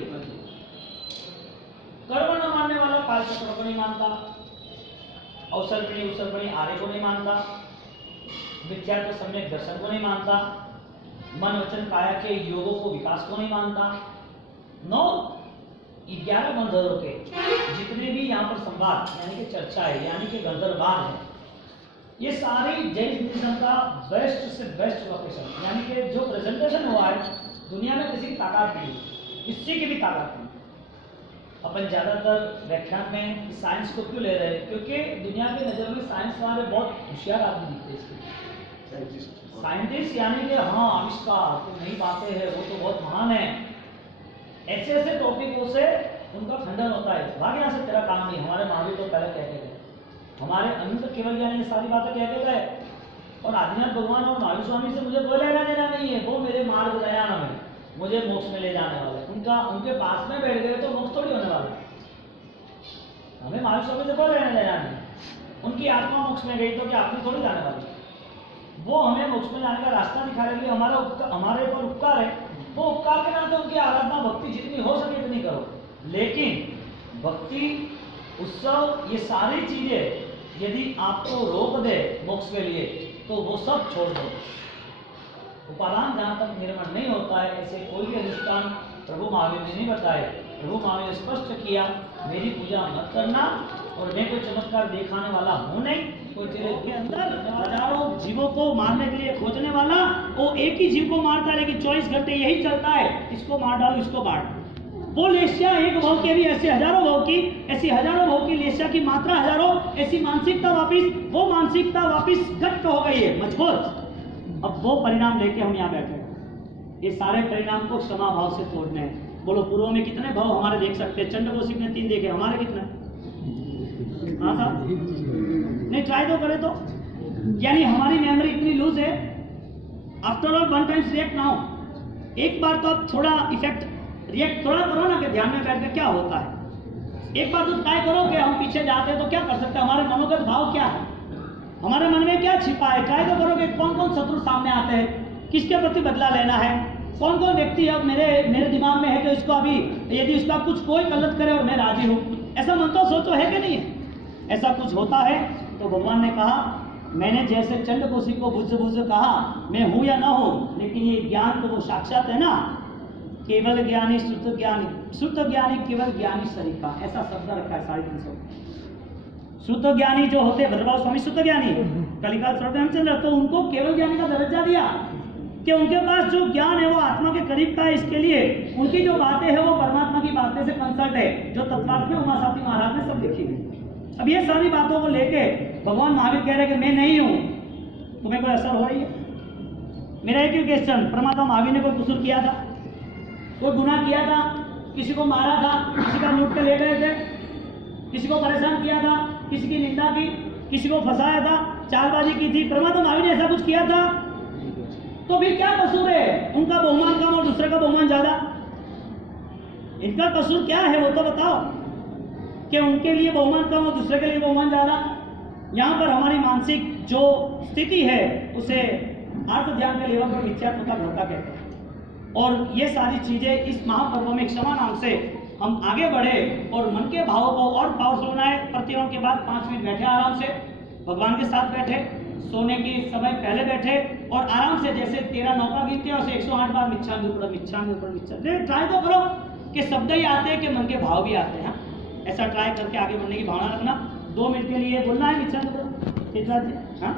कर्म न मानने वाला काल चक्र को नहीं मानता, अवसरपणी आर्य को नहीं मानता, मिथ्यात्व सम्यक दर्शन को नहीं मानता, मन वचन काया के योगों को विकास को नहीं मानता। 11 गंधर्वों के जितने भी यहाँ पर संवाद यानी कि चर्चा है, यानी कि गंधर्ववाद है, ये सारी जैन बुद्धिज्म का बेस्ट से बेस्ट लोकेशन, यानी कि जो प्रेजेंटेशन हुआ है दुनिया में किसी की ताकत नहीं, किसी की भी ताकत नहीं। अपन ज्यादातर व्याख्यान में साइंस को क्यों ले रहे हैं? क्योंकि दुनिया की नजर में साइंस वाले बहुत होशियार आदमी दिखते हैं। साइंटिस्ट यानी कि हाँ आविष्कार तो नई बातें हैं, वो तो बहुत महान है। ऐसे ऐसे टॉपिकों से उनका खंडन होता है। भाग यहाँ से तेरा काम नहीं। हमारे महावीर तो पहले कहते गए, हमारे अनंत केवल ज्ञानी ये सारी बातें कहते गए। और आदिनाथ भगवान और महावीर स्वामी से मुझे कोई लेना देना नहीं है, वो मेरे मार्ग दयान में मुझे मोक्ष में ले जाने वाले। उनके पास में बैठ गए तो मोक्ष थोड़ी होने वाला। हमें महावीर स्वामी से कोई लेना देना नहीं। उनकी आत्मा मोक्ष में गई तो क्या अपनी थोड़ी जाने वाली? वो हमें मोक्ष में जाने का रास्ता दिखाने के लिए हमारे ऊपर उपकार है। वो उपकार के नाते उनकी आराधना भक्ति जितनी हो सके इतनी करो। लेकिन भक्ति उत्सव ये सारी चीजें यदि आपको रोक दे मोक्ष के लिए तो वो सब छोड़ दो। उपादान जहाँ तक निर्माण नहीं होता है ऐसे कोई भी अनुष्ठान प्रभु महावीर ने नहीं बताए। प्रभु महावीर ने स्पष्ट किया मेरी पूजा मत करना, और मैं कोई चमत्कार दिखाने वाला हूँ नहीं। कोई तेरे अंदर हजारों जीवों को मारने के लिए खोजने वाला, वो एक ही जीव को मारता है लेकिन 24 घंटे यही चलता है, इसको मार डालो, इसको बांट। वो लेस्या एक भाव के भी ऐसे हजारों भाव की, ऐसी हजारों भाव की लेस्या की मात्रा हजारों, ऐसी मानसिकता वो मानसिकता वापिस घट्ट हो गई है, मजबूत। अब वो परिणाम लेके हम यहाँ बैठे हैं। ये सारे परिणाम को क्षमा भाव से तोड़ने हैं। बोलो पूर्व में कितने भाव हमारे देख सकते हैं? चंडकोशिक ने 3 देखे, हमारे कितने? हाँ साहब, नहीं ट्राई तो करे तो। यानी हमारी मेमोरी इतनी लूज है। आफ्टर ऑल 1 टाइम्स रिएक्ट ना हो, एक बार तो आप थोड़ा इफेक्ट रिएक्ट थोड़ा करो ना कि ध्यान में बैठ के क्या होता है। एक बार तो ट्राई करो कि हम पीछे जाते हैं तो क्या कर सकते हैं, हमारे मनोगत भाव क्या है, हमारे मन में क्या छिपा है। ट्राई तो करो कि कौन कौन शत्रु सामने आते हैं, किसके प्रति बदला लेना है, कौन कौन व्यक्ति अब मेरे दिमाग में है कि उसको अभी यदि उसका कुछ कोई गलत करे और मैं राजी हूँ। ऐसा मन तो सोचो है कि नहीं है? ऐसा कुछ होता है तो भगवान ने कहा मैंने जैसे चंडकोशिक को बुझ कहा मैं हूँ या ना हूँ, लेकिन ये ज्ञान तो वो साक्षात है ना। केवल ज्ञानी शुद्ध ज्ञानी केवल ज्ञानी सरीखा, ऐसा शब्द रखा है 350। शुद्ध ज्ञानी जो होते भद्रभाव स्वामी शुद्ध ज्ञानी कलिकाल रामचंद्र, तो उनको केवल ज्ञानी का दर्जा दिया कि उनके पास जो ज्ञान है वो आत्मा के करीब का है। इसके लिए उनकी जो बातें हैं वो परमात्मा की बातें से कंसल्ट है, जो तत्वार्थ में उमा साथी महाराज ने सब लिखी है। अब ये सारी बातों को लेके भगवान महावीर कह रहे हैं कि मैं नहीं हूँ, तुम्हें कोई असर हो रही है? मेरा एक ही क्वेश्चन, परमात्मा महावीर ने कोई कसूर किया था, कोई गुनाह किया था, किसी को मारा था, किसी का लूट के ले गए थे, किसी को परेशान किया था, किसी की निंदा की, किसी को फंसाया था, चालबाजी की थी, परमात्मा महावीर ने ऐसा कुछ किया था? तो फिर क्या कसूर है? उनका बहुमान कम और दूसरे का बहुमान ज्यादा, इनका कसूर क्या है वो तो बताओ कि उनके लिए बहुमान कम और दूसरे के लिए बहुमान ज्यादा। यहाँ पर हमारी मानसिक जो स्थिति है उसे अर्थ ध्यान के लेवल पर मिथ्यात्व का धोखा कहते हैं। और ये सारी चीजें इस महापर्व में क्षमा नाम से हम आगे बढ़े और मन के भावों को और पावरफुल बनाए। प्रतिरोध के बाद 5 मिनट बैठे, आराम से भगवान के साथ बैठे, सोने के समय पहले बैठे और आराम से जैसे 13 नौका गिनते हैं उसे 108 बार मिच्छामी ऊपर ट्राई तो करो कि शब्द ही आते हैं कि मन के भाव भी आते हैं। हाँ? ऐसा ट्राई करके आगे बढ़ने की भावना रखना। 2 मिनट के लिए बोलना है मिच्छा हाँ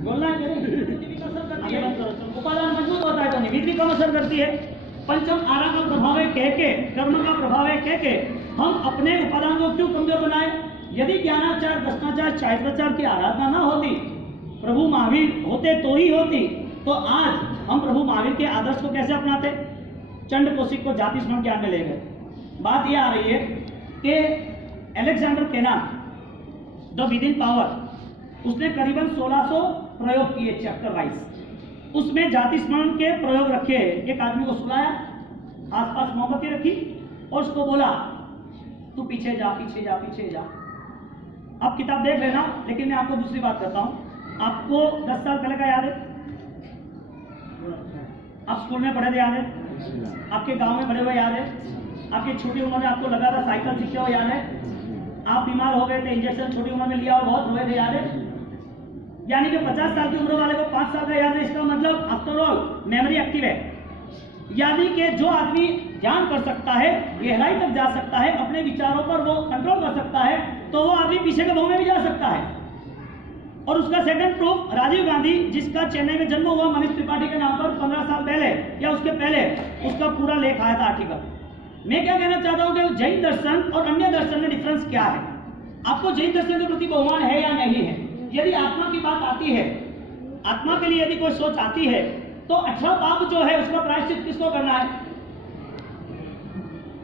बोलना है आगे बात करो। उपादान मजबूत होता है तो निवृत्ति कम असर करती है। पंचम आरा का प्रभाव है कह के, कर्म का प्रभाव है कह के हम अपने उपादान को क्यों कमजोर बनाए। यदि ज्ञानाचार, दर्शनाचार, चारित्राचार की आराधना ना होती, प्रभु महावीर होते तो ही होती, तो आज हम प्रभु महावीर के आदर्श को कैसे अपनाते। चंड कौशिक को जाति स्मरण ज्ञान में ले गए। बात यह आ रही है कि Alexander Kenan the within power, उसने करीबन 1600 प्रयोग किए चैप्टर वाइज। उसमें जाति स्मरण के प्रयोग रखे। एक आदमी को सुलाया, आसपास मोमबत्ती रखी और उसको बोला तू पीछे जा, पीछे जा, पीछे जा। आप किताब देख लेना, लेकिन मैं आपको दूसरी बात करता हूँ। आपको 10 साल पहले का याद है? आप स्कूल में पढ़े थे याद है? आपके गांव में पढ़े हुए याद है? आपकी छोटी उम्र में आपको लगा था साइकिल सीखे हो याद है? आप बीमार हो गए थे, इंजेक्शन छोटी उम्र में लिया और बहुत रोए थे याद है? यानी कि 50 साल की उम्र वाले को 5 साल का याद है। इसका मतलब आफ्टर ऑल मेमोरी एक्टिव है। यानी कि जो आदमी ध्यान कर सकता है, गहराई तक जा सकता है, अपने विचारों पर वो कंट्रोल कर सकता है, तो वो आदमी पीछे के भाव में भी जा सकता है। और उसका सेकंड प्रूफ राजीव गांधी, जिसका चेन्नई में जन्म हुआ मनीष त्रिपाठी के नाम पर 15 साल पहले या उसके पहले, उसका पूरा लेख आया था आर्टिकल। मैं क्या कहना चाहता हूं कि जैन दर्शन और अन्य दर्शन में डिफरेंस क्या है। आपको जैन दर्शन के प्रति बहुमान है या नहीं है। यदि आत्मा की बात आती है, आत्मा के लिए यदि कोई सोच आती है, तो 18 पाप जो है उसका प्रायश्चित किसको करना है।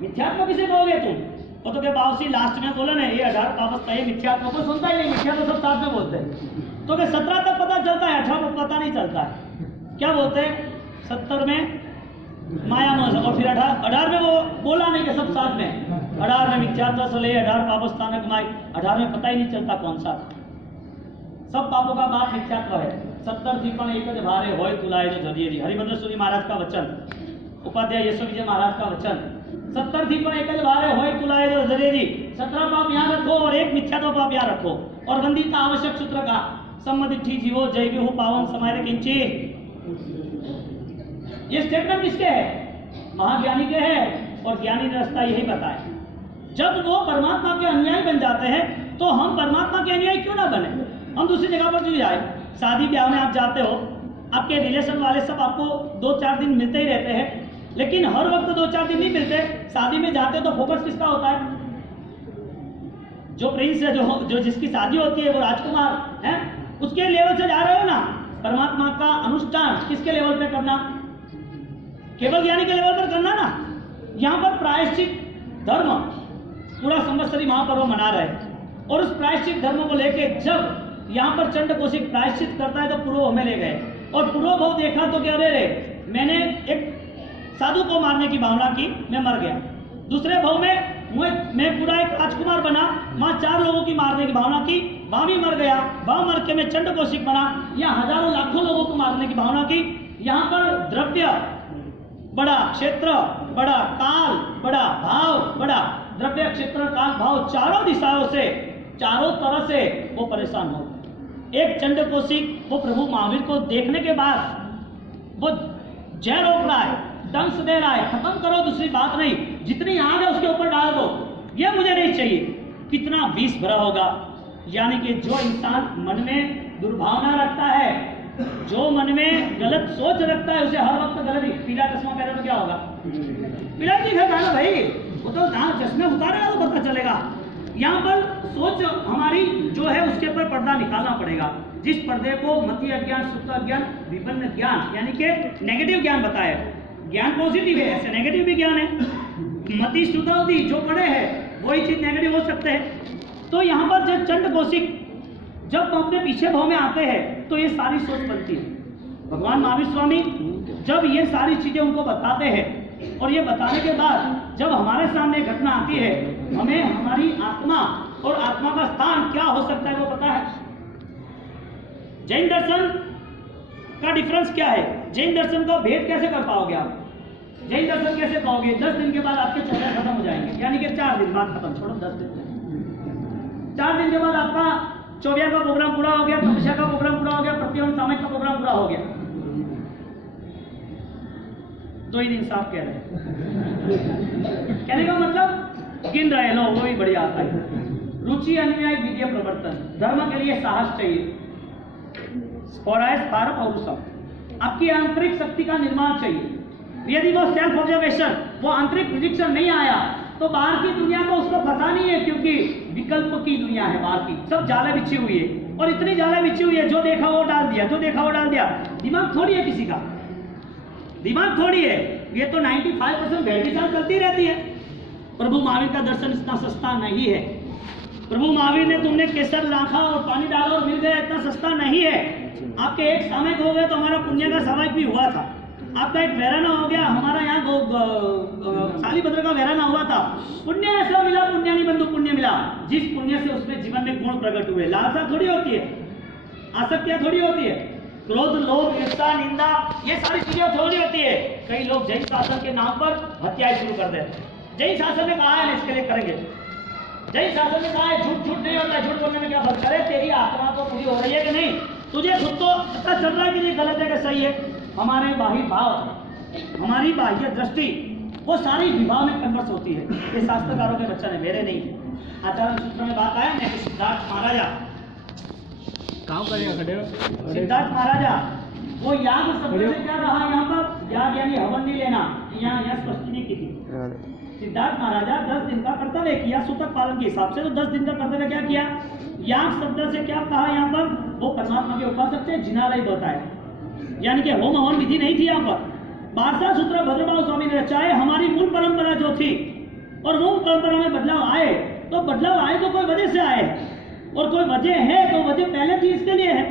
मिथ्यात्व किसे कहोगे तुम? वो तो क्या बावसी लास्ट में बोले ना, ये 18 पाप ये मिथ्यात्व को सुनता ही नहीं। मिथ्यात्व सब साथ में बोलते हैं। तो क्या 17 तक पता चलता है, 18 को पता नहीं चलता है। क्या बोलते हैं 70 में माया मोह, और फिर 18 में वो बोला नहीं कि सब साथ में। 18 में मिथ्यात्व सले, 18 पाप स्थानक माई, 18 में पता ही नहीं चलता कौन सा। सब पापों का बात मिथ्यात्व है। 70 दीपन एक भारे होय तुलाए जो जरिए। हरिभद्र सूरी महाराज का वचन, उपाध्याय यशो विजय महाराज का वचन। 70 दीपन एक भारे होय तुलाए जो जरिए। 17 पाप यहाँ रखो और एक मिथ्यात्व पाप यहाँ रखो। और वंदिता आवश्यक सूत्र का सम्मदिठी जीवो जय विहु पावन समारे किंचे। ये स्टेटमेंट किसके है? महाज्ञानी के है। और ज्ञानी ने रास्ता यही बताया। जब वो परमात्मा के अनुयायी बन जाते हैं, तो हम परमात्मा के अनुयायी क्यों ना बने। हम दूसरी जगह पर क्यों जाए। शादी ब्याह में आप जाते हो, आपके रिलेशन वाले सब आपको 2-4 दिन मिलते ही रहते हैं, लेकिन हर वक्त 2-4 दिन नहीं मिलते। शादी में जाते तो फोकस किसका होता है? जो प्रिंस है, जो जिसकी शादी होती है, वो राजकुमार है, उसके लेवल से जा रहे हो ना। परमात्मा का अनुष्ठान किसके लेवल पे करना? केवल ज्ञानी के लेवल पर करना ना। यहाँ पर प्रायश्चित धर्म पूरा संवत्सरी महापर्व मना रहे हैं, और उस प्रायश्चित धर्म को लेके जब यहाँ पर चंड कौशिक प्रायश्चित करता है तो पूर्व में ले गए। और पूर्व भाव देखा तो क्या रे मैंने एक साधु को मारने की भावना की, मैं मर गया। दूसरे भाव में मैं पूरा एक राजकुमार बना, वहाँ 4 लोगों की मारने की भावना की, वहाँ भी मर गया। वहाँ मर के मैं चंड कौशिक बना, यहाँ हजारों लाखों लोगों को मारने की भावना की। यहाँ पर द्रव्य बड़ा, क्षेत्र बड़ा, काल बड़ा, भाव बड़ा। द्रव्य, क्षेत्र, काल, भाव चारों दिशाओं से, चारों तरह से वो परेशान हो। एक चंड कौशिक वो प्रभु महावीर को देखने के बाद वो जय रोक रहा है, दंश दे रहा है, खत्म करो, दूसरी बात नहीं, जितनी आग है उसके ऊपर डाल दो, ये मुझे नहीं चाहिए। कितना विष भरा होगा। यानी कि जो इंसान मन में दुर्भावना रखता है, जो मन में गलत सोच रखता है, उसे हर वक्त गलत ही। पीला चश्मा पहने तो क्या होगा? पीला दिखेगा ना भाई, वो तो चश्मे उतारेगा तो पता चलेगा। यहाँ पर सोच हमारी जो है उसके ऊपर पर्दा निकालना पड़ेगा। जिस पर्दे को मति अज्ञान, सुप्त अज्ञान, विपन्न ज्ञान यानी कि नेगेटिव ज्ञान बताया। ज्ञान पॉजिटिव है, ऐसे नेगेटिव भी ज्ञान है। मति श्रुतवती जो पढ़े हैं वही चीज नेगेटिव हो सकते हैं। तो यहाँ पर जब चंड कौशिक जब तो अपने पीछे भाव में आते हैं तो ये सारी सोच बनती है। भगवान महावीर स्वामी जब ये सारी चीजें उनको बताते हैं, और ये बताने के बाद जब हमारे सामने घटना आती है, हमें हमारी आत्मा और आत्मा का स्थान क्या हो सकता है वो पता है। जैन दर्शन का डिफरेंस क्या है? जैन दर्शन का भेद कैसे कर पाओगे आप? जैन दर्शन कैसे पाओगे? 10 दिन के बाद आपके चौदह खत्म हो जाएंगे, यानी कि 4 दिन बाद खत्म, छोड़ो 10 दिन। 4 दिन के बाद आपका 24 का प्रोग्राम पूरा हो गया, तपस्या का प्रोग्राम पूरा हो गया, प्रतिबंध सामयिक का प्रोग्राम पूरा हो गया। 2 ही दिन साफ कह रहे हैं। गिन रहे लो, वो भी बढ़िया आता है। रुचि अन्याय विद्य प्रवर्तन, धर्म के लिए साहस चाहिए। स्फोराय स्फार पौरुषम, आपकी आंतरिक शक्ति का निर्माण चाहिए। यदि वो सेल्फ ऑब्जर्वेशन, वो आंतरिक निरीक्षण नहीं आया तो बाहर की दुनिया को उसको फंसा नहीं है, क्योंकि विकल्प की दुनिया है बाहर की, सब जाले बिछी हुई है। और इतनी जाले बिछी हुई है, जो देखा वो डाल दिया, जो देखा वो डाल दिया। दिमाग थोड़ी है किसी का, दिमाग थोड़ी है। ये तो 95% भेड़ के साथ चलती रहती है। प्रभु महावीर का दर्शन इतना सस्ता नहीं है। प्रभु महावीर ने तुमने केसर लाखा और पानी डाला और मिल गया, इतना सस्ता नहीं है। आपके एक सामयिक हो गए तो हमारा पुण्य का सामयिक भी हुआ था। आपका एक वैराना हो गया, हमारा यहाँ शालीभद्र का वैराना हुआ था। पुण्य ऐसा मिला, पुण्य नहीं बंधु पुण्य मिला, जिस पुण्य से उसमें जीवन में गुण प्रकट हुए। लालसा थोड़ी होती है, आसक्तियां थोड़ी होती है, क्रोध लोभ ईर्ष्या निंदा ये सारी चीजें थोड़ी होती है। कई लोग जैन शासन के नाम पर हत्याएं शुरू कर देते हैं। जैन शासन ने कहा है इसके लिए करेंगे, जैन शासन ने कहा है झूठ नहीं होता, झूठ बोलने में क्या फर्क करे, तेरी आत्मा तो पूरी हो रही है कि नहीं, तुझे खुद तो पता चल रहा है कि ये गलत है कि सही है। हमारे बाह्य भाव, हमारी बाह्य दृष्टि, वो सारी विभाव में कन्वर्ट होती है। ये शास्त्रकारों के बच्चा ने, मेरे नहीं। आचार्य सूत्र में बात आया ना कि सिद्धार्थ महाराजा काम करेगा खड़े सिद्धार्थ महाराजा वो याग शब्द से क्या कहा यहाँ पर, याग यानी हवन नहीं लेना, यहाँ स्पष्ट नहीं की थी। सिद्धार्थ महाराजा 10 दिन का कर्तव्य किया सूतक पालन के हिसाब से, तो 10 दिन का कर्तव्य क्या किया, याग शब्द से क्या कहा यहाँ पर, वो परमात्मा के उपासक से जिनालय बताया, यानी कि होम हवन विधि नहीं थी यहाँ पर। बारसा सूत्र भद्रभाव स्वामी ने रचा है। हमारी मूल परंपरा जो थी और मूल परंपरा में बदलाव आए, तो बदलाव आए तो कोई वजह से आए, और कोई वजह है तो वजह पहले थी, इसके लिए है।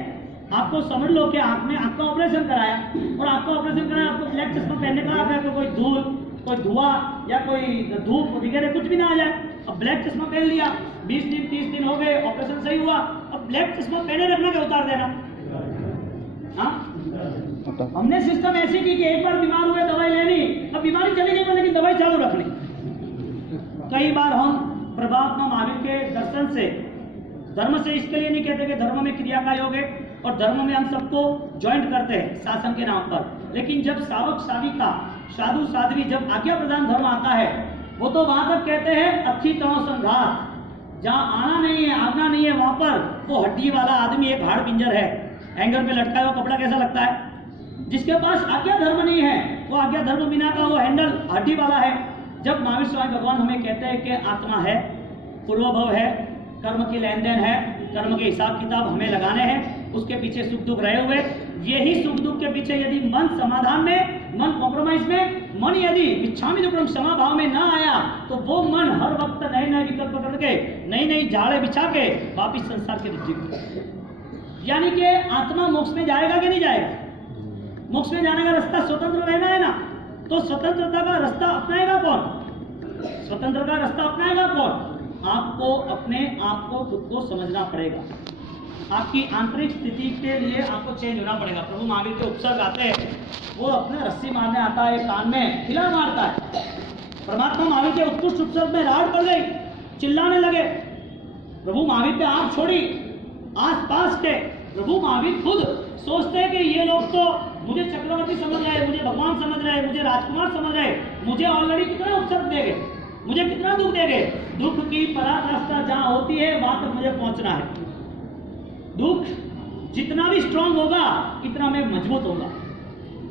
आपको समझ लो कि आपने आपका ऑपरेशन कराया, और आपका ऑपरेशन कराया, आपको ब्लैक चश्मा पहनने का आप है, कोई धूल कोई धुआं या कोई धूप वगैरह कुछ भी ना आ जाए। अब ब्लैक चश्मा पहन लिया, 20 दिन 30 दिन हो गए, ऑपरेशन सही हुआ, अब ब्लैक चश्मा पहने रखना क्या उतार देना। हाँ, हमने सिस्टम ऐसी की कि एक बार बीमार हुए दवाई लेनी, अब बीमारी चली गई लेकिन दवाई चालू रखनी। कई बार हम प्रभावत्मा महावीर के दर्शन से, धर्म से इसके लिए नहीं कहते कि धर्म में क्रिया का योग है और धर्म में हम सबको ज्वाइंट करते हैं शासन के नाम पर, लेकिन जब सावक साविका साधु साध्वी जब आज्ञा प्रदान धर्म आता है, वो तो वहां तक कहते हैं अच्छी तनो संघात, जहाँ आना नहीं है आना नहीं है, वहां पर वो हड्डी वाला आदमी एक हाड़ पिंजर है, हैंगर पे लटका हुआ कपड़ा कैसा लगता है। जिसके पास आज्ञा धर्म नहीं है, वो आज्ञा धर्म बिना का वो हैंडल हड्डी वाला है। जब महावीर स्वामी भगवान हमें कहते हैं कि आत्मा है, पूर्वभव है, कर्म की लेन देन है, कर्म के हिसाब किताब हमें लगाने हैं, उसके पीछे सुख दुख रहे हुए, यही सुख दुख के पीछे यदि मन समाधान में, मन कॉम्प्रोमाइज में, मन यदि इच्छामी दुक्रम क्षमा भाव में ना आया, तो वो मन हर वक्त नए नए विकल्प करके, नई नई जाड़े बिछा के वापिस संसार के जीव, यानी कि आत्मा मोक्ष में जाएगा कि नहीं जाएगा। मोक्ष में जाने का रास्ता स्वतंत्र रहना है ना, तो स्वतंत्रता का रास्ता अपनाएगा कौन, स्वतंत्र का रास्ता अपनाएगा कौन, आपको अपने आप को खुद को समझना पड़ेगा। आपकी आंतरिक स्थिति के लिए आपको चेंज होना पड़ेगा। प्रभु महावीर के उपसर्ग आते हैं, वो अपने रस्सी मारने आता है, कान में खिला मारता है। परमात्मा महावीर के उत्कृष्ट उपसर्ग में राड़ पड़ गई, चिल्लाने लगे, प्रभु महावीर पे आंख छोड़ी। आस पास के प्रभु महावीर खुद सोचते हैं कि ये लोग तो मुझे चक्रवर्ती समझ रहे, मुझे भगवान समझ रहे, मुझे राजकुमार समझ रहे, मुझे ऑलरेडी कितना उपसर्ग देंगे, मुझे कितना दुख देंगे। दुख की पराकाष्ठा जहाँ होती है वहां तक मुझे पहुंचना है। दुख जितना भी स्ट्रांग होगा इतना मैं मजबूत होगा।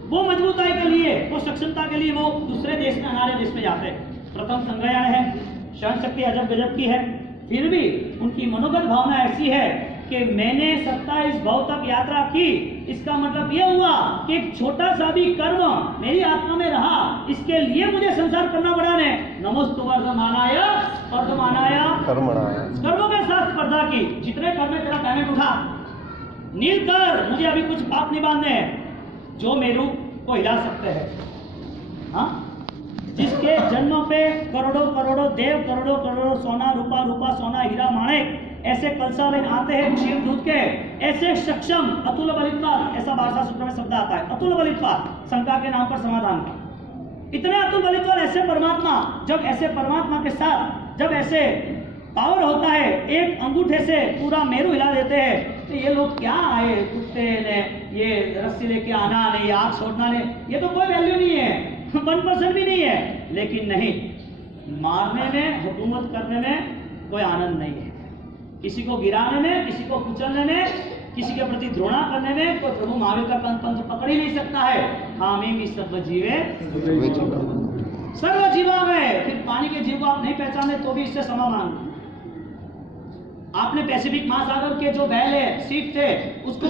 वो मजबूताई के लिए, वो सक्षमता के लिए वो दूसरे देश में, हमारे देश में जाते हैं। प्रथम संग्रहण है, सहन शक्ति अजब गजब की है, फिर भी उनकी मनोगत भावना ऐसी है कि मैंने 27 भव तक यात्रा की। इसका मतलब ये हुआ कि एक छोटा सा भी कर्म मेरी आत्मा में रहा, इसके लिए मुझे संसार करना पड़ा ने। नमोस्तु वर्धमानाय वर्धमानाय कर्मों के साथ स्पर्धा की, जितने कर्म तेरा पेमेंट उठा, नील कर, मुझे अभी कुछ पाप नहीं बांधने हैं जो मेरू को हिला सकते हैं। हाँ, जिसके जन्म पे करोड़ों करोड़ों देव, करोड़ों करोड़ों सोना रूपा, रूपा सोना हीरा माणिक ऐसे कलसा लेन आते हैं क्षीर दूध के, ऐसे सक्षम अतुल बलित्वाद, ऐसा बारसा सूत्र में शब्द आता है, अतुल बलित्वाद, शंका के नाम पर समाधान का। इतने अतुल बलित्वाद ऐसे परमात्मा, जब ऐसे परमात्मा के साथ जब ऐसे पावर होता है, एक अंगूठे से पूरा मेरू हिला देते हैं, तो ये लोग क्या आए, कुत्ते ने ये रस्सी लेके आना नहीं, आग छोड़ना नहीं, ये तो कोई वैल्यू नहीं है, 1% भी नहीं है। लेकिन नहीं, मारने में, हुकूमत करने में कोई आनंद नहीं है। किसी को गिराने में, किसी को कुचलने में, किसी के प्रति द्रोणा करने में कोई प्रभु महावीर का पंथ पकड़ ही नहीं सकता है। हामी सर्व जीवे सर्व जीवा में। फिर पानी के जीव को आप नहीं पहचाने तो भी इससे क्षमा मांग। आपने पैसिफिक महासागर के जो बैल है, सीप थे, उसको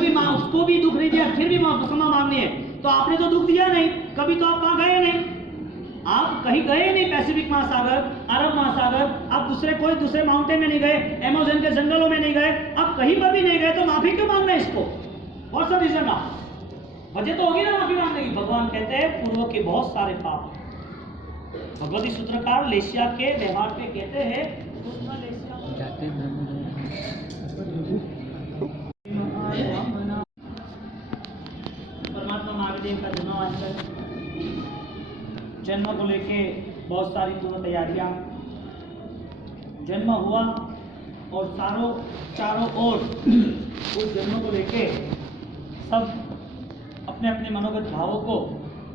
भी दुख नहीं दिया, फिर भी क्षमा मांगनी है। तो आपने तो दुख दिया नहीं, कभी तो आप वहां गए नहीं, आप कहीं गए नहीं। पैसिफिक महासागर, अरब महासागर, आप दूसरे माउंटेन में नहीं गए, अमेज़न के जंगलों में नहीं गए, आप कहीं पर भी नहीं गए, तो माफी क्यों मांग रहे हैं इसको? और सब रीजन ना वजह तो होगी ना माफी मांगने की। भगवान कहते हैं पूर्व के बहुत सारे पाप। भगवती सूत्रकार लेसिया के व्यवहार पे कहते हैं परमात्मा महावीर का जन्म को लेके बहुत सारी पूर्व तैयारियां। जन्म हुआ और चारों ओर उस जन्म को लेके सब अपने अपने मनोगत भावों को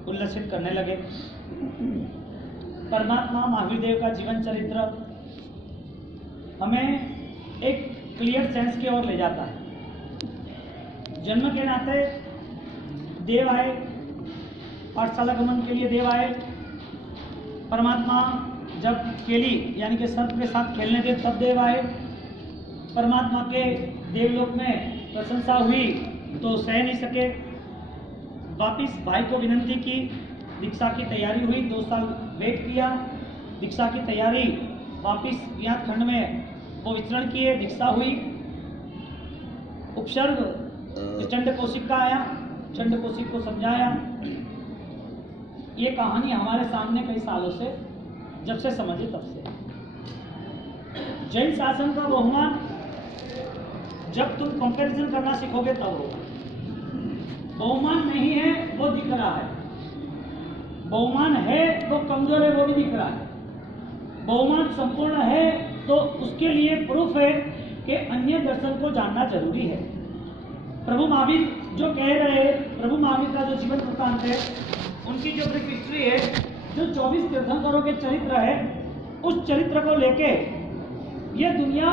उल्लसित करने लगे। परमात्मा महावीर देव का जीवन चरित्र हमें एक क्लियर सेंस की ओर ले जाता है। जन्म के नाते देव आए, पाठशाला गमन के लिए देव आए। परमात्मा जब केली यानी कि सर्प के साथ खेलने थे तब देव आए। परमात्मा के देवलोक में प्रशंसा हुई तो सह नहीं सके, वापिस भाई को विनंती की, दीक्षा की तैयारी हुई, 2 साल वेट किया, दीक्षा की तैयारी, वापिस ज्ञात खंड में वो विचरण किए, दीक्षा हुई। उपसर्ग चंड कौशिक का आया, चंड कौशिक को समझाया। ये कहानी हमारे सामने कई सालों से, जब से समझे तब से। जैन शासन का बहुमान जब तुम कंपैरिजन करना सीखोगे तब होगा। बहुमान नहीं है वो दिख रहा है, बहुमान है वो कमजोर है वो भी दिख रहा है, बहुमान संपूर्ण है तो उसके लिए प्रूफ है कि अन्य दर्शन को जानना जरूरी है। प्रभु महावीर जो कह रहे हैं, प्रभु महावीर का जो जीवन वृत्तांत है, उनकी जो ब्रीफ हिस्ट्री है, जो 24 तीर्थंकरों के चरित्र है, उस चरित्र को लेके ये दुनिया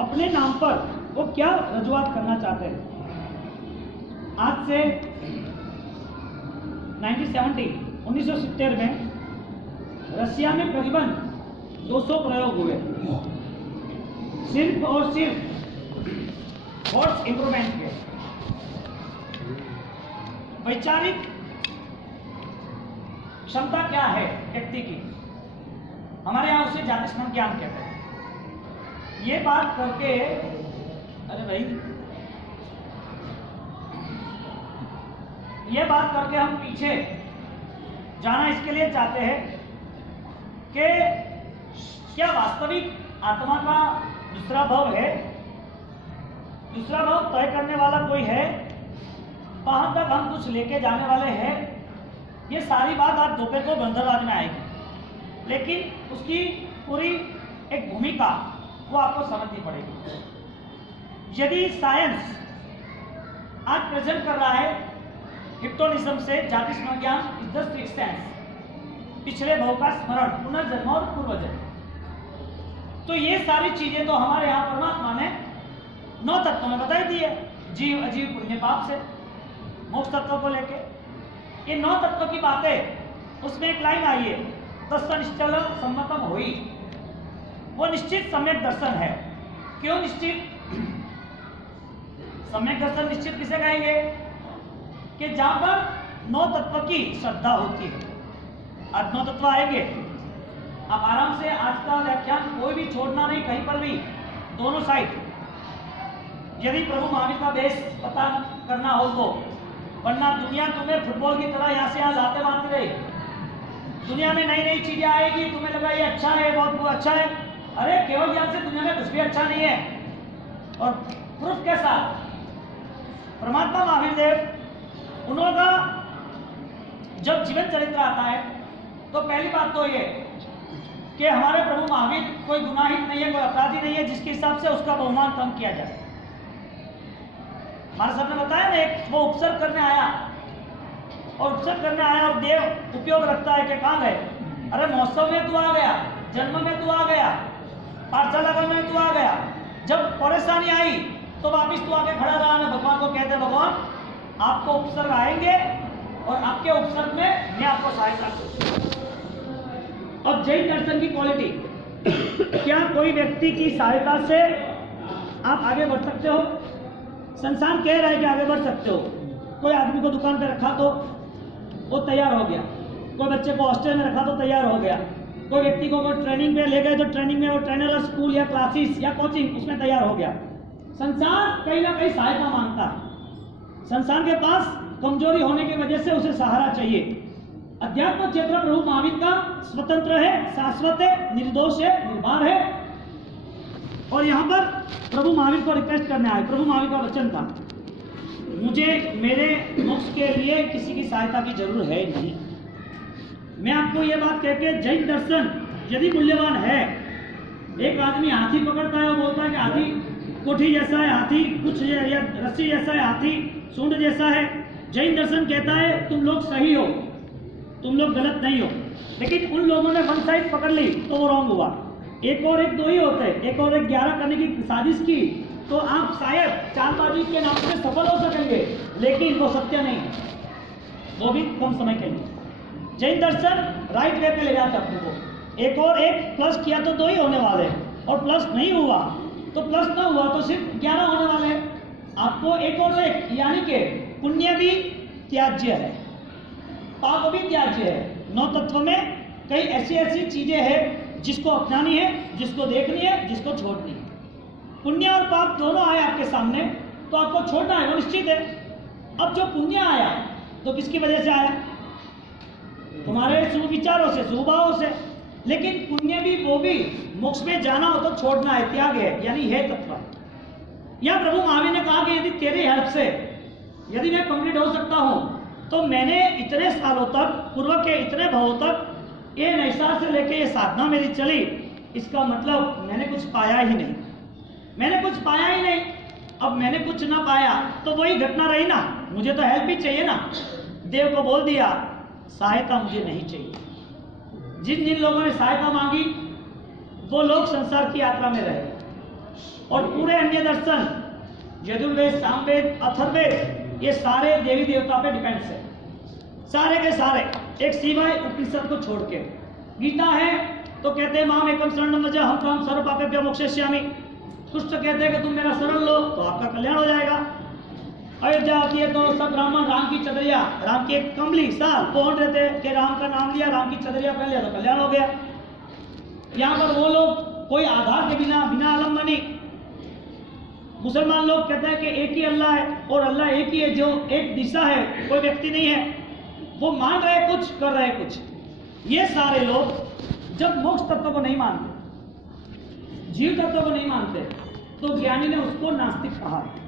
अपने नाम पर वो क्या रजुआत करना चाहते हैं। आज से 1970 में रशिया में करीबन 200 प्रयोग हुए, सिर्फ और सिर्फ हॉर्स इंप्रूवमेंट के। वैचारिक क्षमता क्या है व्यक्ति की, हमारे यहाँ उसे जातिस्मरण ज्ञान कहते हैं। ये बात करके, अरे भाई, ये बात करके हम पीछे जाना इसके लिए चाहते हैं कि क्या वास्तविक आत्मा का दूसरा भाव है, दूसरा भाव तय करने वाला कोई है, वहां तक हम कुछ लेके जाने वाले हैं। ये सारी बात आज दोपहर को बंदरवाज में आएगी, लेकिन उसकी पूरी एक भूमिका वो आपको समझनी पड़ेगी। यदि साइंस आज प्रेजेंट कर रहा है हिप्नोटिज्म से जाति स्मरण ज्ञान इज द सिक्स्थ सेंस, पिछले भव का स्मरण, पुनर्जन्म और पूर्वजन्म, तो ये सारी चीजें तो हमारे यहाँ परमात्मा ने 9 तत्वों में बताई दी है। जीव, अजीव, पुण्य, पाप से मोक्ष तत्व को लेके ये 9 तत्व की बातें, उसमें एक लाइन आई है, तत्सनिश्चल सम्मतम होई, वो निश्चित सम्यक दर्शन है। क्यों निश्चित? सम्यक दर्शन निश्चित किसे कहेंगे? कि जहां पर 9 तत्व की श्रद्धा होती है। आज 9 तत्व आएंगे, आप आराम से आज का व्याख्यान कोई भी छोड़ना नहीं, कहीं पर भी, दोनों साइड। यदि प्रभु महावीर का बेस पता करना हो तो, वरना दुनिया तुम्हें फुटबॉल की तरह यहाँ से यहाँ लाते मारते रहे। दुनिया में नई नई चीजें आएगी, तुम्हें लगा ये अच्छा है, बहुत अच्छा है। अरे केवल ज्ञान से दुनिया में कुछ भी अच्छा नहीं है। और प्रूफ के साथ परमात्मा महावीर देव, उनका जब जीवन चरित्र आता है तो पहली बात तो ये कि हमारे प्रभु महावीर कोई गुनाहित नहीं है, कोई अपराधी नहीं है जिसके हिसाब से उसका बहुमान कम किया जाए। हमारे सामने बताया ना, एक वो उपसर्ग करने आया, और उपसर्ग करने आया और देव उपयोग रखता है कि कहाँ गए, अरे महोत्सव में तू आ गया, जन्म में तू आ गया, पाठशाला में तू आ गया, जब परेशानी आई तो वापिस तू आके खड़ा रहा ना। भगवान को कहते भगवान आपको उपसर्ग आएंगे और आपके उपसर्ग में मैं आपको सहायता करूंगा। अब जैन दर्शन की क्वालिटी, क्या कोई व्यक्ति की सहायता से आप आगे बढ़ सकते हो? संसार कह रहा है कि आगे बढ़ सकते हो। कोई आदमी को दुकान पे रखा तो वो तैयार हो गया, कोई बच्चे को हॉस्टल में रखा तो तैयार हो गया, कोई व्यक्ति को ट्रेनिंग पे ले गए तो ट्रेनिंग में वो ट्रेनर स्कूल या क्लासेस या कोचिंग उसमें तैयार हो गया। संसार कहीं ना कहीं सहायता मांगता है। संसार के पास कमजोरी होने की वजह से उसे सहारा चाहिए। अध्यात्म क्षेत्र प्रभु महावीर का स्वतंत्र है, शाश्वत है, निर्दोष है, निर्भर है। और यहाँ पर प्रभु महावीर को रिक्वेस्ट करने आए। प्रभु महावीर का वचन था, मुझे मेरे मोक्ष के लिए किसी की सहायता की जरूरत है नहीं। मैं आपको ये बात कह के, जैन दर्शन यदि मूल्यवान है, एक आदमी हाथी पकड़ता है और बोलता है कि हाथी कोठी जैसा है, हाथी कुछ या रस्सी जैसा है, हाथी सूंड जैसा है। जैन दर्शन कहता है तुम लोग सही हो, तुम लोग गलत नहीं हो। लेकिन उन लोगों ने वन साइड पकड़ ली तो वो रॉन्ग हुआ। एक और एक दो ही होते हैं, एक और एक 11 करने की साजिश की तो आप शायद चालबाजी के नाम से सफल हो सकेंगे, लेकिन वो सत्य नहीं है, वो भी कम समय के लिए। जैन दर्शन राइट वे पे ले जाता है आपको। एक और एक प्लस किया तो 2 ही होने वाले हैं, और प्लस नहीं हुआ तो प्लस ना हुआ तो सिर्फ 11 होने वाले हैं। आपको एक और एक यानी कि पुण्य भी त्याज्य है, पाप भी त्याज्य है। 9 तत्व में कई ऐसी ऐसी चीजें हैं जिसको अपनानी है, जिसको देखनी है, जिसको छोड़नी है। पुण्य और पाप दोनों आए आपके सामने तो आपको छोड़ना है, वो निश्चित है। अब जो पुण्य आया तो किसकी वजह से आया? तुम्हारे शुभ विचारों से, शुभ भावों से। लेकिन पुण्य भी वो भी मोक्ष में जाना हो तो छोड़ना है, त्याग है, यानी है तत्व। यह प्रभु महावीर ने कहा कि यदि तेरे हेल्प से यदि मैं कंप्लीट हो सकता हूं तो मैंने इतने सालों तक, पूर्व के इतने भावों तक ये नैसा से लेके ये साधना मेरी चली, इसका मतलब मैंने कुछ पाया ही नहीं, मैंने कुछ पाया ही नहीं। अब मैंने कुछ ना पाया तो वही घटना रही ना, मुझे तो हेल्प ही चाहिए ना। देव को बोल दिया सहायता मुझे नहीं चाहिए। जिन जिन लोगों ने सहायता मांगी वो लोग संसार की यात्रा में रहे, और पूरे अन्य दर्शन यजुर्वेद, सामवेद, अथर्ववेद ये सारे देवी देवता पे डिपेंड्स है, सारे के सारे, एक सिवाय उपनिषद को छोड़ के। गीता है तो कहते हैं माम एकम शरणम व्रज अहम त्वां सर्व पापेभ्यो मोक्षयिष्यामि। कृष्ण कहते हैं कि तुम मेरा शरण लो तो आपका कल्याण हो जाएगा। अयोध्या आती है तो सब ब्राह्मण राम की चदरिया, राम की एक कमली साल पहुंच रहे थे कि राम का नाम लिया, राम की चदरिया पहन लिया तो कल्याण हो गया। यहाँ पर वो लोग कोई आधार के बिना, बिना आलम्बनी, मुसलमान लोग कहते हैं कि एक ही अल्लाह है और अल्लाह एक ही है, जो एक दिशा है, कोई व्यक्ति नहीं है। वो मान रहे कुछ, कर रहे कुछ। ये सारे लोग जब मोक्ष तत्व को नहीं मानते, जीव तत्व को नहीं मानते, तो ज्ञानी ने उसको नास्तिक कहा है।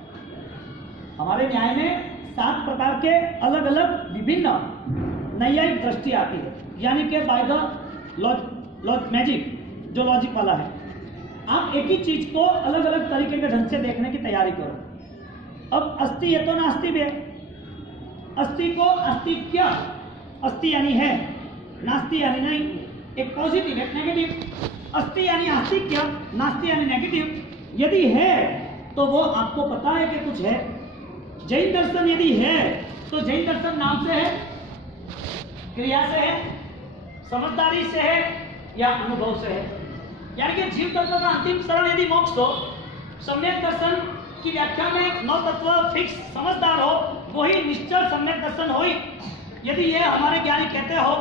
हमारे न्याय में 7 प्रकार के अलग अलग विभिन्न नैयायिक दृष्टि आती है, यानी कि बाय द मैजिक, जो लॉजिक वाला है। आप एक ही चीज को अलग अलग तरीके के ढंग से देखने की तैयारी करो। अब अस्ति है तो नास्ति भी है। अस्ति को अस्ति क्या, अस्ति यानी है, नास्ति यानी नहीं, एक पॉजिटिव एक नेगेटिव। अस्ति यानी अस्ति क्या, नास्ति यानी नेगेटिव। यदि है तो वो आपको पता है कि कुछ है। जैन दर्शन यदि है तो जैन दर्शन नाम से है, क्रिया से है, समझदारी से है या अनुभव से है। यानी कि जीव तत्व का अंतिम शरण यदि मोक्ष हो, सम्यक दर्शन की व्याख्या में 9 तत्व फिक्स समझदार हो, वही निश्चल सम्यक दर्शन हो। यदि ये हमारे ज्ञानी कहते हो